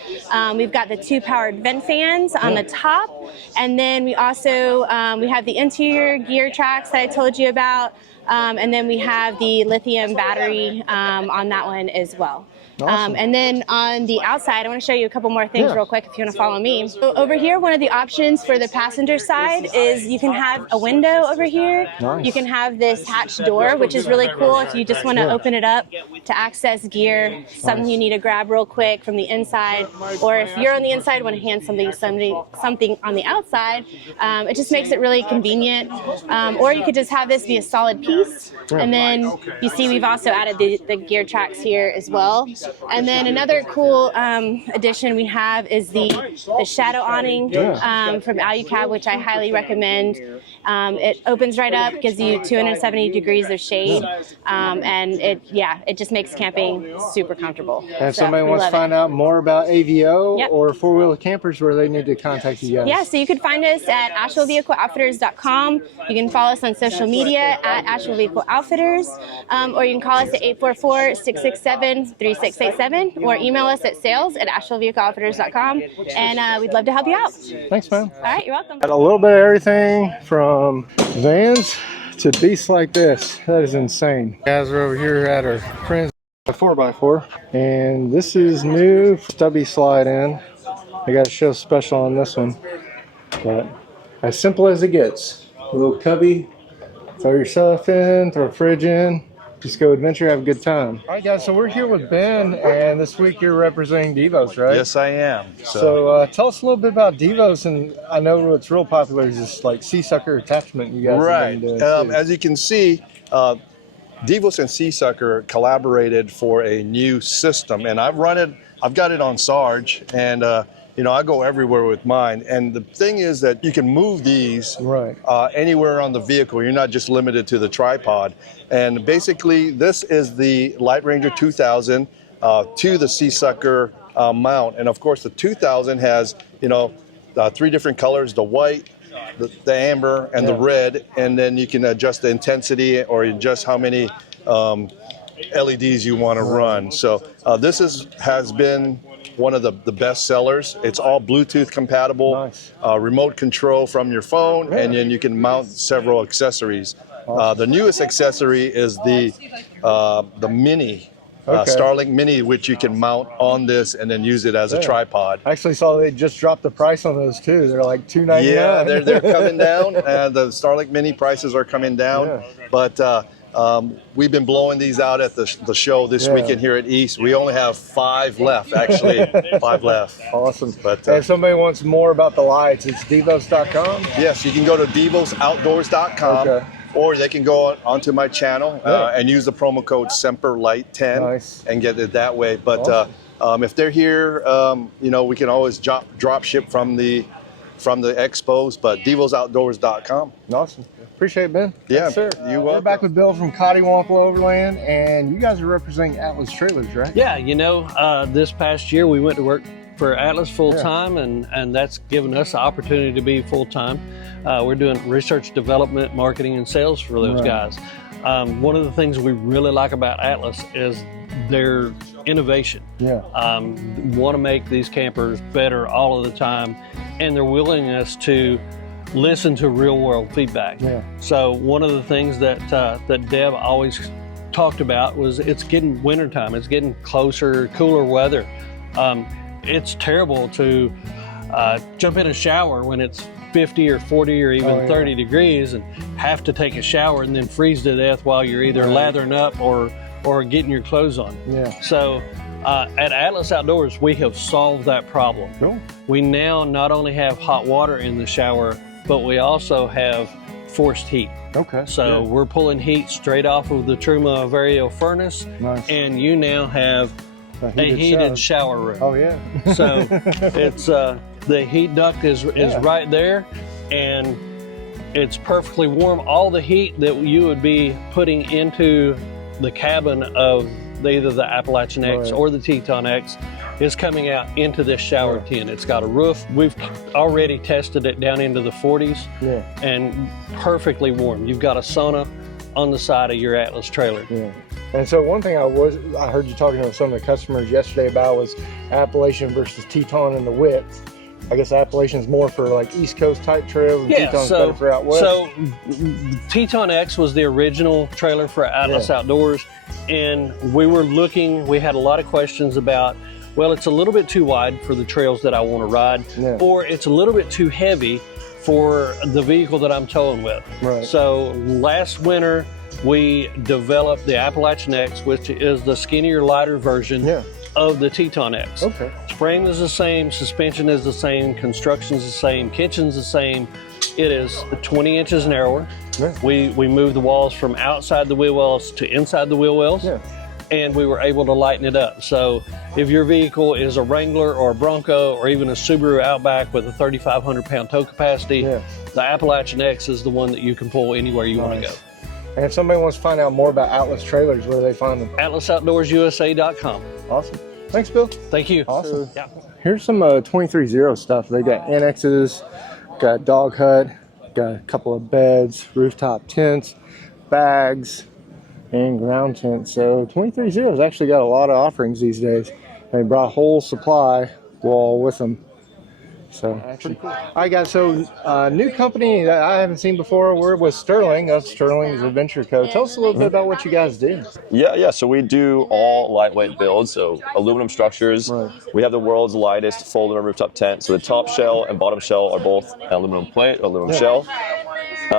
We've got the 2 powered vent fans on the top. And then we also, we have the interior gear tracks that I told you about, and then we have the lithium battery on that one as well. Awesome. And then on the outside, I want to show you a couple more things real quick if you want to follow me. So over here, one of the options for the passenger side is you can have a window over here. Nice. You can have this hatch door, which is really cool if you just want to open it up to access gear, something you need to grab real quick from the inside, or if you're on the inside, want to hand something on the outside. It just makes it really convenient. Or you could just have this be a solid piece. And then you see we've also added the gear tracks here as well. And then another cool addition we have is the shadow awning from AluCab, which I highly recommend. It opens right up, gives you 270 degrees of shade, and it just makes camping super comfortable. And if somebody wants to find out more about AVO or four-wheel campers, where they need to contact you guys? Yeah, so you can find us at AshevilleVehicleOutfitters.com. You can follow us on social media at Asheville Vehicle Outfitters, or you can call us at 844-667-3687, or email us at sales@AshevilleVehicleOutfitters.com, and we'd love to help you out. Thanks, man. All right, you're welcome. Got a little bit of everything from vans to beasts like this. That is insane. Guys are over here at our friends 4x4, and this is new stubby slide in. I got a show special on this one, but as simple as it gets. A little cubby, throw your stuff in, throw a fridge in, just go adventure, have a good time. All right, guys, so we're here with Ben, and this week you're representing Devos, right? Yes, I am. So tell us a little bit about Devos, and I know what's real popular is this like sea-sucker attachment you guys have been doing. As you can see, Devos and Sea-Sucker collaborated for a new system, and I've got it on Sarge, and you know, I go everywhere with mine. And the thing is that you can move these anywhere on the vehicle. You're not just limited to the tripod. And basically, this is the Light Ranger 2000 to the Sea-Sucker mount. And of course, the 2000 has, you know, 3 different colors: the white, the amber and the red, and then you can adjust the intensity or adjust how many LEDs you want to run. So this has been one of the best sellers. It's all Bluetooth compatible, remote control from your phone, and then you can mount several accessories. The newest accessory is the Mini. Starlink Mini, which you can mount on this and then use it as a tripod. I actually saw they just dropped the price on those too. They're like $299. Yeah, they're coming down. The Starlink Mini prices are coming down. But we've been blowing these out at the show this weekend here at East. We only have 5 left, actually. 5 left. Awesome. But if somebody wants more about the lights, it's devos.com? Yes, you can go to devosoutdoors.com. Or they can go onto my channel and use the promo code SemperLight10 and get it that way. But if they're here, we can always drop ship from the expos. But devosoutdoors.com. Awesome. Appreciate it, Ben. Yeah, yes, sir. You're welcome. We're back with Bill from Cody Overland, and you guys are representing Atlas Trailers, right? Yeah, this past year we went to work for Atlas full-time, and that's given us the opportunity to be full-time. We're doing research, development, marketing, and sales for those guys. One of the things we really like about Atlas is their innovation. Want to make these campers better all of the time, and their willingness to listen to real-world feedback. So one of the things that Deb always talked about was it's getting wintertime. It's getting closer, cooler weather. It's terrible to jump in a shower when it's 50 or 40 or even 30 degrees and have to take a shower and then freeze to death while you're either lathering up or getting your clothes on. So at Atlas Outdoors, we have solved that problem. We now not only have hot water in the shower, but we also have forced heat. So we're pulling heat straight off of the Truma Vario furnace, and you now have a heated shower room. So it's the heat duct is right there, and it's perfectly warm. All the heat that you would be putting into the cabin of either the Appalachian X or the Teton X is coming out into this shower tin. It's got a roof. We've already tested it down into the 40s and perfectly warm. You've got a sauna on the side of your Atlas trailer. And so one thing I heard you talking to some of the customers yesterday about was Appalachian versus Teton and the width. I guess Appalachian is more for like East Coast type trails, and Teton's better for out west. So Teton X was the original trailer for Atlas Outdoors, and we had a lot of questions about, well, it's a little bit too wide for the trails that I want to ride, or it's a little bit too heavy for the vehicle that I'm towing with. So last winter, we developed the Appalachian X, which is the skinnier, lighter version of the Teton X. Frame is the same, suspension is the same, construction is the same, kitchen's the same. It is 20 inches narrower. We moved the walls from outside the wheel wells to inside the wheel wells, and we were able to lighten it up. So if your vehicle is a Wrangler or a Bronco or even a Subaru Outback with a 3,500 pound tow capacity, the Appalachian X is the one that you can pull anywhere you want to go. And if somebody wants to find out more about Atlas Trailers, where do they find them? AtlasOutdoorsUSA.com. Awesome. Thanks, Bill. Thank you. Awesome. Here's some 23-0 stuff. They got annexes, got dog hut, got a couple of beds, rooftop tents, bags, and ground tents. So 23-0 has actually got a lot of offerings these days. They brought a whole supply wall with them. So pretty cool. All right, guys. So new company that I haven't seen before. We're with Sterling. That's Sterling's Adventure Co. Tell us a little bit about what you guys do. Yeah. So we do all lightweight builds. So aluminum structures. We have the world's lightest folded rooftop tent. So the top shell and bottom shell are both aluminum plate, aluminum shell.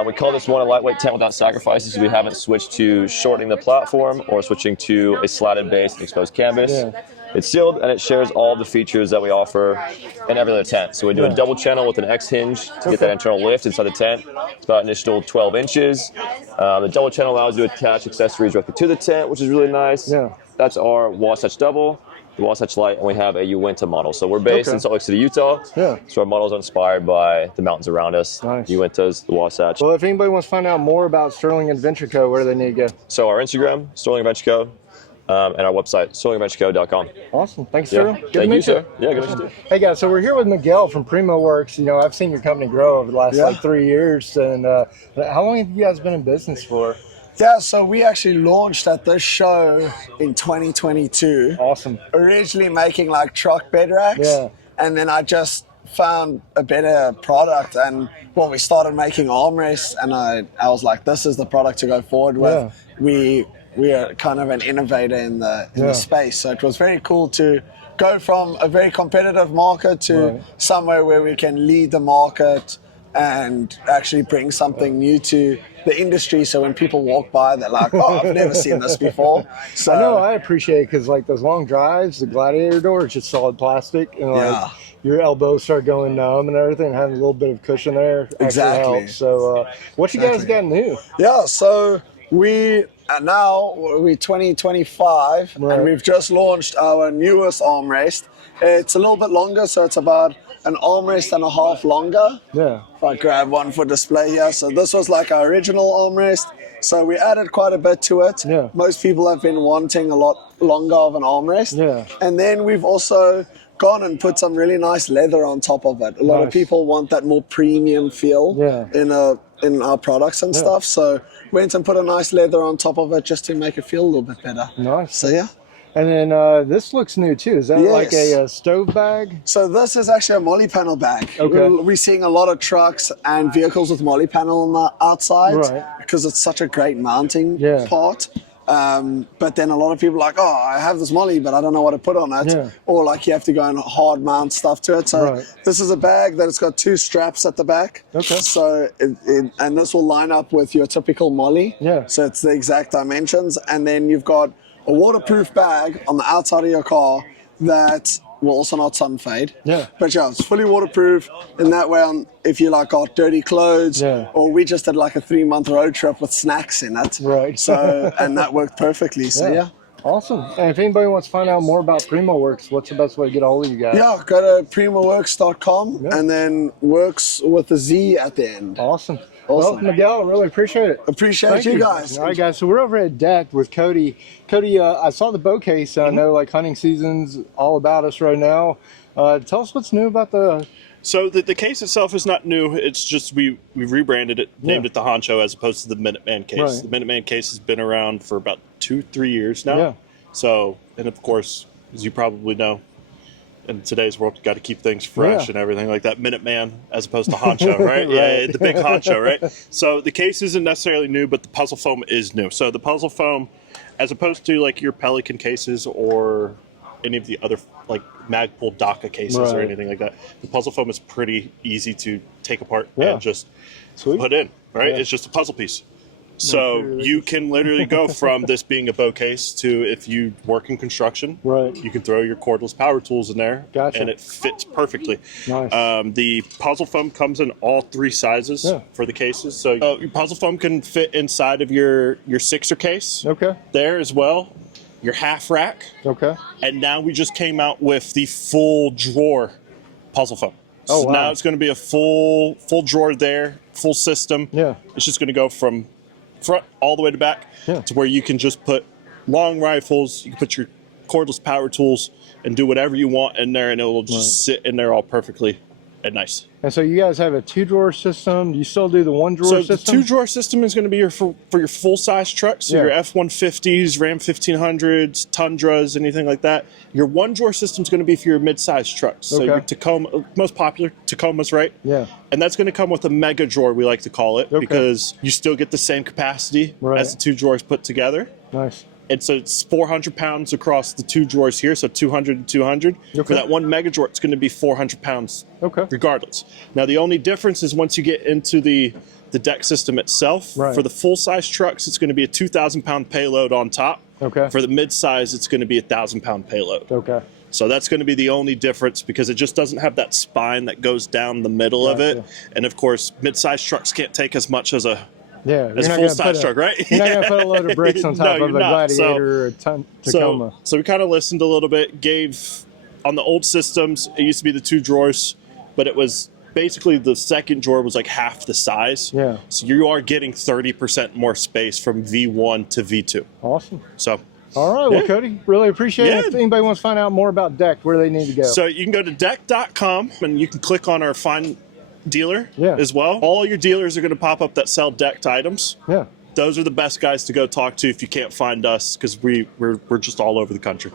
We call this one a lightweight tent without sacrifices. So we haven't switched to shortening the platform or switching to a slatted base and exposed canvas. It's sealed and it shares all the features that we offer in every other tent. So we do a double channel with an X hinge to get that internal lift inside the tent. It's about an initial 12 inches. The double channel allows you to attach accessories directly to the tent, which is really nice. That's our Wasatch Double, the Wasatch Light, and we have a Uinta model. So we're based in Salt Lake City, Utah. So our models are inspired by the mountains around us, Uintas, the Wasatch. Well, if anybody wants to find out more about Sterling Adventure Co., where do they need to go? So our Instagram, Sterling Adventure Co. and our website, soilingmexico.com. Awesome. Thanks, Yeah. sir. Good to Thank meet you, sir. Yeah, good to meet you. Hey, guys, so we're here with Miguel from Primo Works. You know, I've seen your company grow over the last, like, 3 years. And how long have you guys been in business for? Yeah, so we actually launched at this show in 2022. Awesome. Originally making, like, truck bed racks. Yeah. And then I just found a better product, and well, we started making armrests, and I was like, this is the product to go forward with. We are kind of an innovator in the space, so it was very cool to go from a very competitive market to somewhere where we can lead the market and actually bring something new to the industry, so when people walk by, they're like, oh, I've never seen this before. So I know, I appreciate it, because like those long drives, the Gladiator door is just solid plastic, and like your elbows start going numb and everything. Having a little bit of cushion there actually helps. So what you guys got new? Yeah, so we're 2025, and we've just launched our newest armrest. It's a little bit longer, so it's about an armrest and a half longer. Yeah. If I grab one for display here. So this was like our original armrest. So we added quite a bit to it. Yeah. Most people have been wanting a lot longer of an armrest. Yeah. And then we've also gone and put some really nice leather on top of it. A lot of people want that more premium feel in our products and stuff. So went and put a nice leather on top of it just to make it feel a little bit better. Nice. So yeah. And then this looks new too. Is that like a stove bag? So this is actually a molly panel bag. Okay. We're seeing a lot of trucks and vehicles with molly panel on the outside because it's such a great mounting part. But then a lot of people are like, oh, I have this molly, but I don't know what to put on it. Or like you have to go and hard mount stuff to it. So this is a bag that it's got 2 straps at the back. Okay. So and this will line up with your typical molly. Yeah. So it's the exact dimensions. And then you've got a waterproof bag on the outside of your car that will also not sun fade. Yeah. But yeah, it's fully waterproof. And that way, if you like got dirty clothes, or we just did like a 3-month road trip with snacks in it. Right. So, and that worked perfectly. So yeah. Awesome. And if anybody wants to find out more about Primo Works, what's the best way to get a hold of you guys? Yeah, go to primoworks.com and then works with a Z at the end. Awesome. Well, Miguel, I really appreciate it. Appreciate you guys. All right, guys. So we're over at Deck with Cody. Cody, I saw the bow case. I know like hunting season's all about us right now. Tell us what's new about the... So the case itself is not new. It's just we've rebranded it, named it the Honcho as opposed to the Minuteman case. Right. The Minuteman case has been around for about 2-3 years now. Yeah. So, and of course, as you probably know, in today's world, you got to keep things fresh and everything like that. Minuteman as opposed to Honcho, right? Yeah, the big Honcho, right? So the case isn't necessarily new, but the puzzle foam is new. So the puzzle foam, as opposed to like your Pelican cases or any of the other like Magpul DACA cases or anything like that, the puzzle foam is pretty easy to take apart and just put in, right? It's just a puzzle piece. So you can literally go from this being a bow case to, if you work in construction, you can throw your cordless power tools in there and it fits perfectly. Nice. The puzzle foam comes in all 3 sizes for the cases. So your puzzle foam can fit inside of your 6er case there as well, your half rack. And now we just came out with the full drawer puzzle foam. So now it's going to be a full drawer there, full system. It's just going to go from front all the way to back to where you can just put long rifles, you can put your cordless power tools and do whatever you want in there, and it will just sit in there all perfectly and nice. And so you guys have a 2-drawer system. Do you still do the 1-drawer system? So the 2-drawer system is going to be for your full-size trucks, so your F-150s, Ram 1500s, Tundras, anything like that. Your 1-drawer system is going to be for your mid-size trucks. So your Tacoma, most popular Tacomas, right? Yeah. And that's going to come with a mega drawer, we like to call it, because you still get the same capacity as the 2 drawers put together. Nice. And so it's 400 pounds across the 2 drawers here, so 200 and 200. For that 1 mega drawer, it's going to be 400 pounds regardless. Now, the only difference is once you get into the deck system itself, for the full-size trucks, it's going to be a 2,000-pound payload on top. For the mid-size, it's going to be a 1,000-pound payload. So that's going to be the only difference, because it just doesn't have that spine that goes down the middle of it. And, of course, mid-size trucks can't take as much as a it's a full-size truck, right? You're not going to put a load of bricks on top of a Gladiator or a Tacoma. So we kind of listened a little bit, gave, on the old systems, it used to be the 2 drawers, but it was basically the 2nd drawer was like half the size. Yeah. So you are getting 30% more space from V1 to V2. Awesome. So All right, well, Cody, really appreciate it. If anybody wants to find out more about Deck, where do they need to go? So you can go to deck.com and you can click on our Find Dealer as well. All your dealers are going to pop up that sell decked items. Yeah. Those are the best guys to go talk to if you can't find us, because we're just all over the country.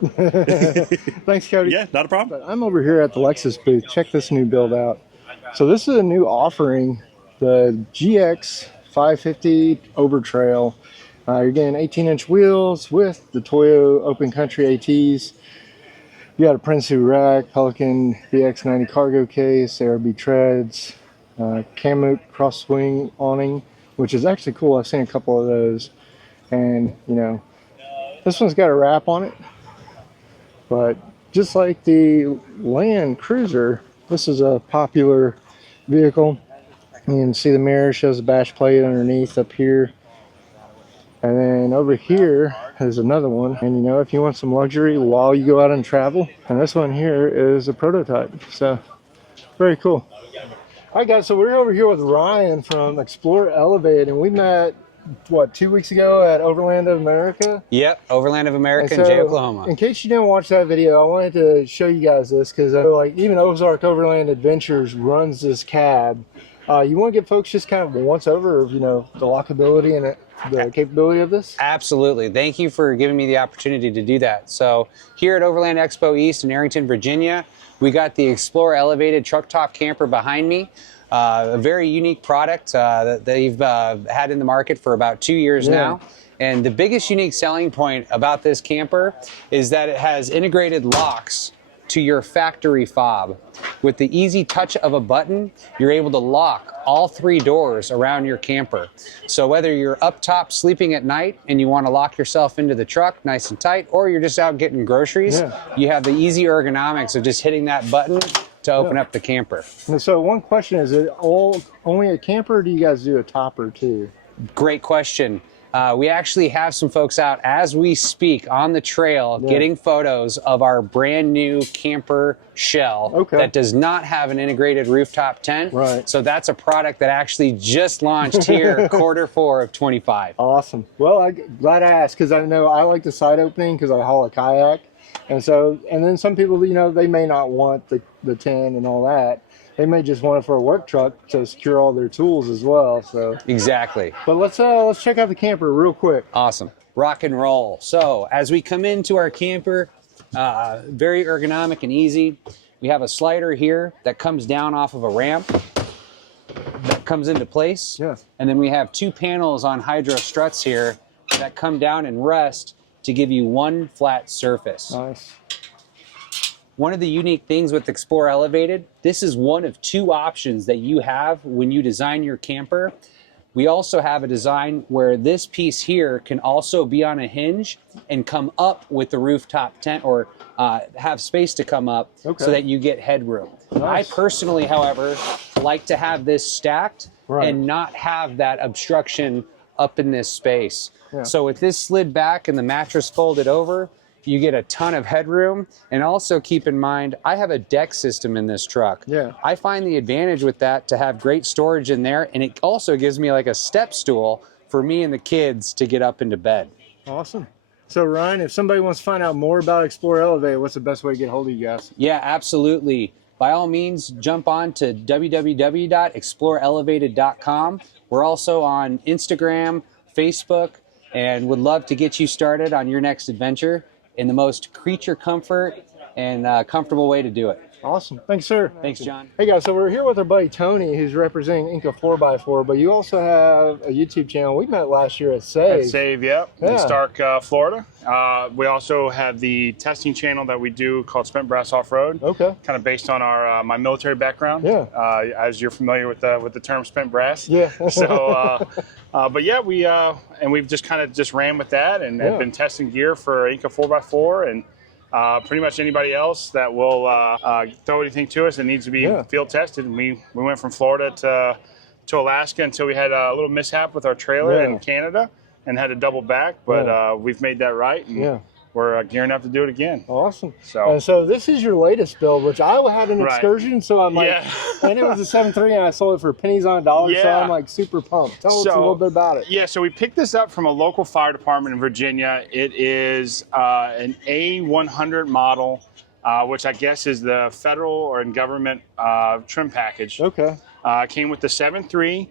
Thanks, Cody. Yeah, not a problem. But I'm over here at the Lexus booth. Check this new build out. So this is a new offering, the GX 550 Overtrail. You're getting 18-inch wheels with the Toyo Open Country ATs. You got a Prinsu rack, Pelican BX90 cargo case, ARB treads, Kamut cross swing awning, which is actually cool. I've seen a couple of those. And, you know, this one's got a wrap on it. But just like the Land Cruiser, this is a popular vehicle. You can see the mirror shows a bash plate underneath up here. And then over here is another one. And, you know, if you want some luxury while you go out and travel, and this one here is a prototype. So, very cool. All right, guys, so we're over here with Ryan from Explore Elevated, and we met, what, 2 weeks ago at Overland of America? Yep, Overland of America in Jay, Oklahoma. In case you didn't watch that video, I wanted to show you guys this, because like even Ozark Overland Adventures runs this cab. You want to give folks just kind of a once over of, you know, the lockability and the capability of this? Absolutely. Thank you for giving me the opportunity to do that. So here at Overland Expo East in Arrington, Virginia, we got the Explorer Elevated truck top camper behind me. A very unique product that they've had in the market for about 2 years now. And the biggest unique selling point about this camper is that it has integrated locks to your factory fob. With the easy touch of a button, you're able to lock all 3 doors around your camper. So whether you're up top sleeping at night and you want to lock yourself into the truck nice and tight, or you're just out getting groceries, you have the easy ergonomics of just hitting that button to open up the camper. And so one question, is it only a camper, or do you guys do a topper too? Great question. We actually have some folks out as we speak on the trail getting photos of our brand new camper shell that does not have an integrated rooftop tent. Right. So that's a product that actually just launched here Q4 of 25. Awesome. Well, I'm glad I asked, because I know I like the side opening because I haul a kayak. And so, and then some people, you know, they may not want the tent and all that. They may just want it for a work truck to secure all their tools as well. So exactly. But let's check out the camper real quick. Awesome. Rock and roll. So as we come into our camper, very ergonomic and easy. We have a slider here that comes down off of a ramp that comes into place. And then we have 2 panels on hydro struts here that come down and rest to give you one flat surface. Nice. One of the unique things with Explore Elevated, this is one of 2 options that you have when you design your camper. We also have a design where this piece here can also be on a hinge and come up with the rooftop tent, or have space to come up so that you get headroom. Nice. I personally, however, like to have this stacked and not have that obstruction up in this space. So with this slid back and the mattress folded over, you get a ton of headroom. And also keep in mind, I have a deck system in this truck. I find the advantage with that to have great storage in there, and it also gives me like a step stool for me and the kids to get up into bed. Awesome. So Ryan, if somebody wants to find out more about Explore Elevate, what's the best way to get hold of you guys? Yeah, absolutely. By all means, jump on to www.exploreelevated.com. We're also on Instagram, Facebook, and would love to get you started on your next adventure in the most creature comfort and comfortable way to do it. Awesome. Thanks, sir. Thanks, John. Hey, guys, so we're here with our buddy Tony, who's representing Inca 4x4, but you also have a YouTube channel. We met last year at Save. At Save, in Stark, Florida. We also have the testing channel that we do called Spent Brass Off-Road. Kind of based on our my military background. As you're familiar with the term Spent Brass. So, but yeah, we've just kind of ran with that and have been testing gear for Inca 4x4 and pretty much anybody else that will throw anything to us that needs to be field tested. And we went from Florida to Alaska until we had a little mishap with our trailer in Canada and had to double back, but we've made that right. And we're gearing up to do it again. Awesome. So, so this is your latest build, which I had an excursion, so I'm like, and it was a 7.3, and I sold it for pennies on a dollar, so I'm like super pumped. Tell us a little bit about it. Yeah, so we picked this up from a local fire department in Virginia. It is an A100 model, which I guess is the federal or government trim package. Okay. Came with the 7.3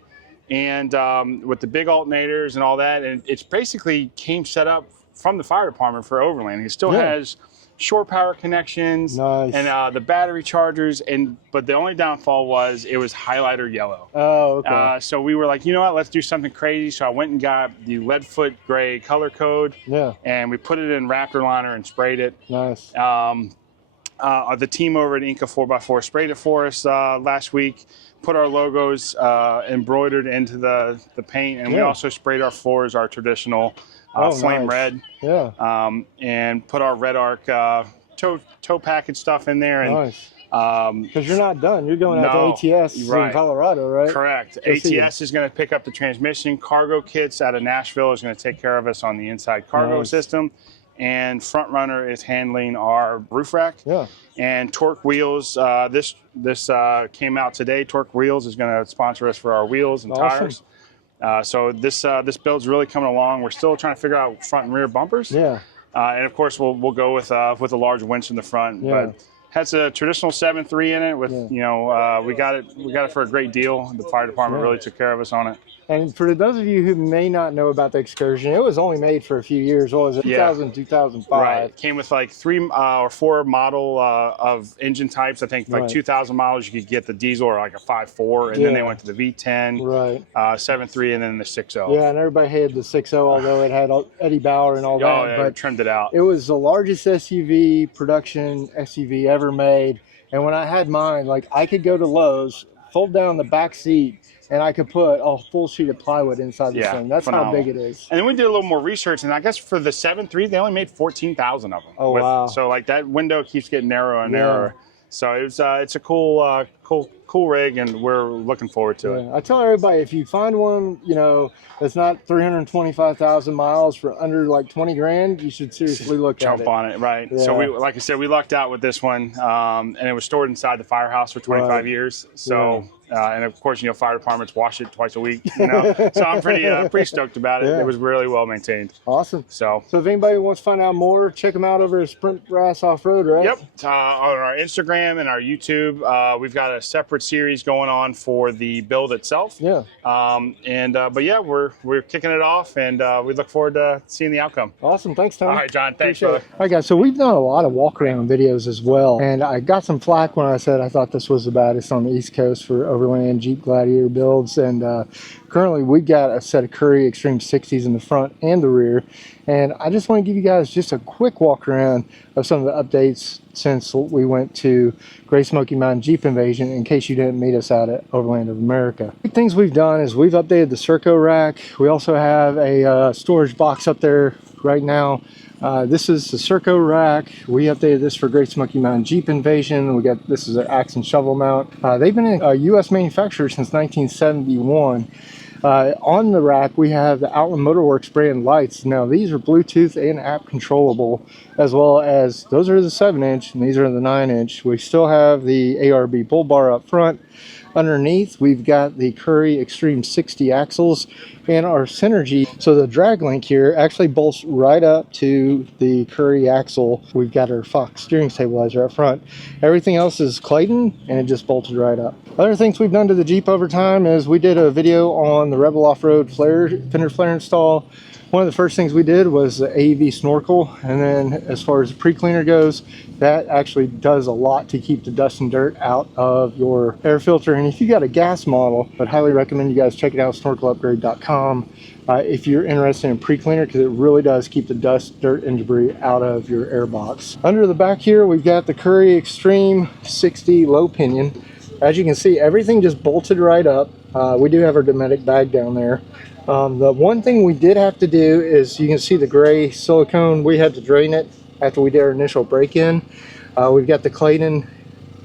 and with the big alternators and all that, and it's basically came set up from the fire department for Overlanding. It still has shore power connections and the battery chargers, but the only downfall was it was highlighter yellow. Oh, okay. So we were like, you know what, let's do something crazy. So I went and got the Leadfoot gray color code, and we put it in Raptor liner and sprayed it. Nice. The team over at Inca 4x4 sprayed it for us last week, put our logos embroidered into the paint, and we also sprayed our floors, our traditional flame red. Yeah. And put our Red Arc tow package stuff in there. And, nice. Because you're not done. You're going out to ATS in Colorado, right? Correct. ATS is going to pick up the transmission. Cargo Kits out of Nashville is going to take care of us on the inside cargo system. And Front Runner is handling our roof rack. Yeah. And Torque Wheels, this came out today. Torque Wheels is going to sponsor us for our wheels and tires. So this build's really coming along. We're still trying to figure out front and rear bumpers. Yeah. And of course we'll go with a large winch in the front. Yeah. But has a traditional 7.3 in it with we got it for a great deal. The fire department really took care of us on it. And for those of you who may not know about the Excursion, it was only made for a few years. What was it? 2000, 2005. Right. Came with like 3 or 4 model of engine types. I think like 2,000 miles you could get the diesel or like a 5.4, and then they went to the V10, 7.3, and then the 6.0. Yeah, and everybody hated the 6.0, although it had Eddie Bauer and all that. Oh, yeah, but trimmed it out. It was the largest SUV production SUV ever made. And when I had mine, like I could go to Lowe's, fold down the back seat, and I could put a full sheet of plywood inside this thing. That's phenomenal. How big it is. And then we did a little more research, and I guess for the 7.3, they only made 14,000 of them. Oh, wow. So like that window keeps getting narrower and narrower. So it's a cool rig, and we're looking forward to it. I tell everybody, if you find one, that's not 325,000 miles for under like 20 grand, you should seriously look at it. Jump on it, right? Yeah. So like I said, we lucked out with this one, and it was stored inside the firehouse for 25 years. So. And of course, fire departments wash it twice a week. So I'm pretty stoked about it. It was really well maintained. Awesome. So if anybody wants to find out more, check them out over at Sprint Brass Off Road, right? Yep. On our Instagram and our YouTube, we've got a separate series going on for the build itself. Yeah. But yeah, we're kicking it off, and we look forward to seeing the outcome. Awesome. Thanks, Tom. All right, John. Thanks, brother. All right, guys. So we've done a lot of walk around videos as well, and I got some flack when I said I thought this was the baddest on the East Coast for Overland Jeep Gladiator builds, and currently we got a set of Curry Extreme 60s in the front and the rear, and I just want to give you guys just a quick walk around of some of the updates since we went to Great Smoky Mountain Jeep Invasion, in case you didn't meet us out at Overland of America. Big things we've done is we've updated the Serco rack. We also have a storage box up there right now. This is the Serco rack. We updated this for Great Smoky Mountain Jeep Invasion. This is an axe and shovel mount. They've been a U.S. manufacturer since 1971. On the rack, we have the Outland Motorworks brand lights. Now, these are Bluetooth and app controllable, as well as those are the 7-inch and these are the 9-inch. We still have the ARB bull bar up front. Underneath, we've got the Curry Extreme 60 axles and our Synergy. So the drag link here actually bolts right up to the Curry axle. We've got our Fox steering stabilizer up front. Everything else is Clayton, and it just bolted right up. Other things we've done to the Jeep over time is we did a video on the Rebel Off-Road fender flare install. One of the first things we did was the AEV snorkel, and then as far as the pre-cleaner goes, that actually does a lot to keep the dust and dirt out of your air filter. And if you got a gas model, I'd highly recommend you guys check it out, snorkelupgrade.com, if you're interested in pre-cleaner, because it really does keep the dust, dirt, and debris out of your air box. Under the back here, we've got the Curry Extreme 60 low pinion. As you can see, everything just bolted right up. We do have our Dometic bag down there. The one thing we did have to do is, you can see the gray silicone, we had to drain it after we did our initial break-in. We've got the Clayton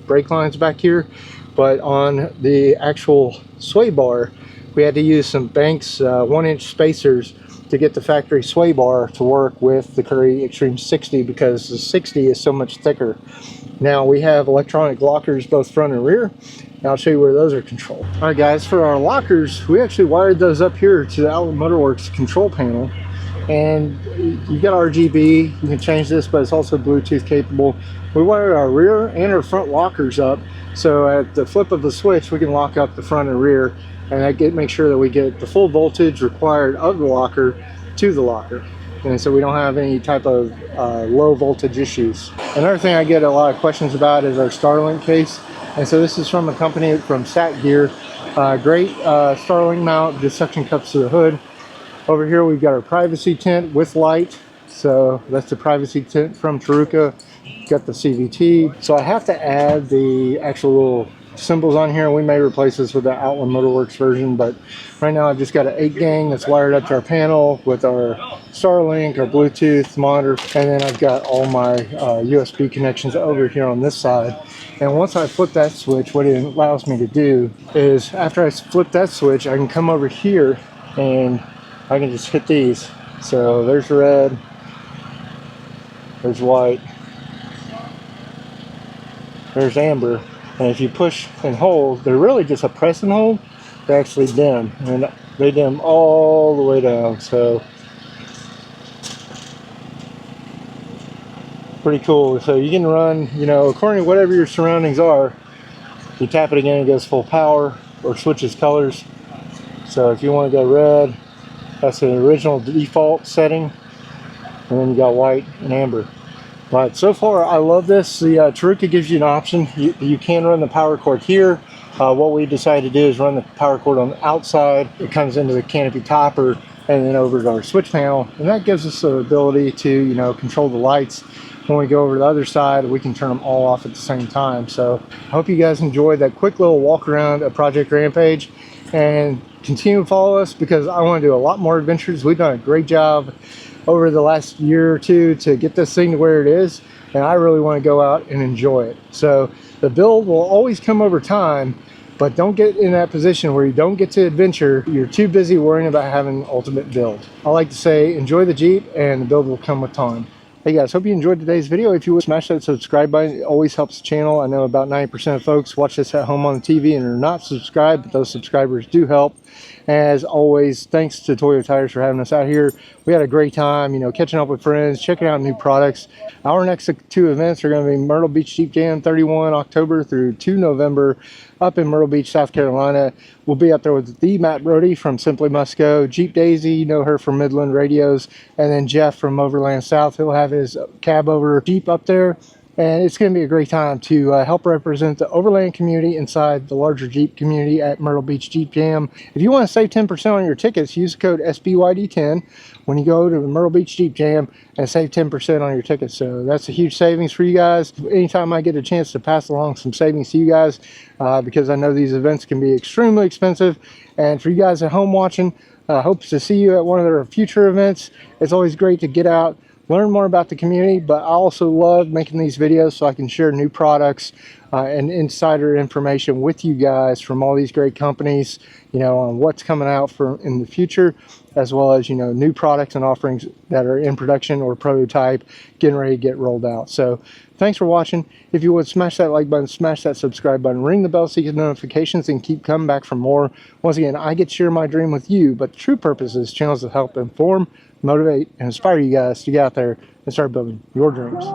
brake lines back here, but on the actual sway bar, we had to use some Banks 1-inch spacers to get the factory sway bar to work with the Curry Extreme 60 because the 60 is so much thicker. Now we have electronic lockers both front and rear, and I'll show you where those are controlled. All right guys, for our lockers, we actually wired those up here to the Outland Motorworks control panel. And you got RGB, you can change this, but it's also Bluetooth capable. We wired our rear and our front lockers up, so at the flip of the switch we can lock up the front and rear, and that make sure that we get the full voltage required of the locker to the locker, and so we don't have any type of low voltage issues. Another thing I get a lot of questions about is our Starlink case, and so this is from a company from Sat Gear. Great Starlink mount, just suction cups to the hood. Over here we've got our privacy tent with light, so that's the privacy tent from Taruka. Got the CVT, so I have to add the actual little symbols on here. We may replace this with the Outland Motorworks version, but right now I've just got an 8-gang that's wired up to our panel with our Starlink, our Bluetooth monitor, and then I've got all my USB connections over here on this side. And once I flip that switch, what it allows me to do is, after I flip that switch, I can come over here and I can just hit these. So there's red, there's white, there's amber, and if you push and hold, they're really just a press and hold. They actually dim, and they dim all the way down, so pretty cool. So you can run, you know, according to whatever your surroundings are. You tap it again, it goes full power or switches colors. So if you want to go red, that's the original default setting, and then you got white and amber. But so far I love this. The Taruka gives you an option. You can run the power cord here. What we decided to do is run the power cord on the outside. It comes into the canopy topper and then over to our switch panel, and that gives us the ability to, you know, control the lights. When we go over to the other side, we can turn them all off at the same time. So I hope you guys enjoyed that quick little walk around at Project Rampage, and continue to follow us because I want to do a lot more adventures. We've done a great job over the last year or two to get this thing to where it is, and I really want to go out and enjoy it. So the build will always come over time, but don't get in that position where you don't get to adventure. You're too busy worrying about having the ultimate build. I like to say enjoy the Jeep and the build will come with time. Hey guys, hope you enjoyed today's video. If you would smash that subscribe button, it always helps the channel. I know about 90% of folks watch this at home on the TV and are not subscribed, but those subscribers do help. As always, thanks to Toyo Tires for having us out here. We had a great time, you know, catching up with friends, checking out new products. Our next 2 events are going to be Myrtle Beach Jeep Jam 31 October through 2 November up in Myrtle Beach, South Carolina. We'll be up there with the Matt Brody from Simply Must Go, Jeep Daisy, you know her from Midland Radios, and then Jeff from Overland South. He'll have his cab over Jeep up there. And it's going to be a great time to help represent the Overland community inside the larger Jeep community at Myrtle Beach Jeep Jam. If you want to save 10% on your tickets, use the code SBYD10 when you go to the Myrtle Beach Jeep Jam and save 10% on your tickets. So that's a huge savings for you guys. Anytime I get a chance to pass along some savings to you guys, because I know these events can be extremely expensive. And for you guys at home watching, hope to see you at one of our future events. It's always great to get out, learn more about the community, but I also love making these videos so I can share new products and insider information with you guys from all these great companies, you know, on what's coming out for in the future, as well as, you know, new products and offerings that are in production or prototype getting ready to get rolled out. So thanks for watching. If you would, smash that like button, smash that subscribe button, ring the bell so you get notifications, and keep coming back for more. Once again, I get to share my dream with you, but the true purpose of this channel is to help inform, motivate, and inspire you guys to get out there and start building your dreams.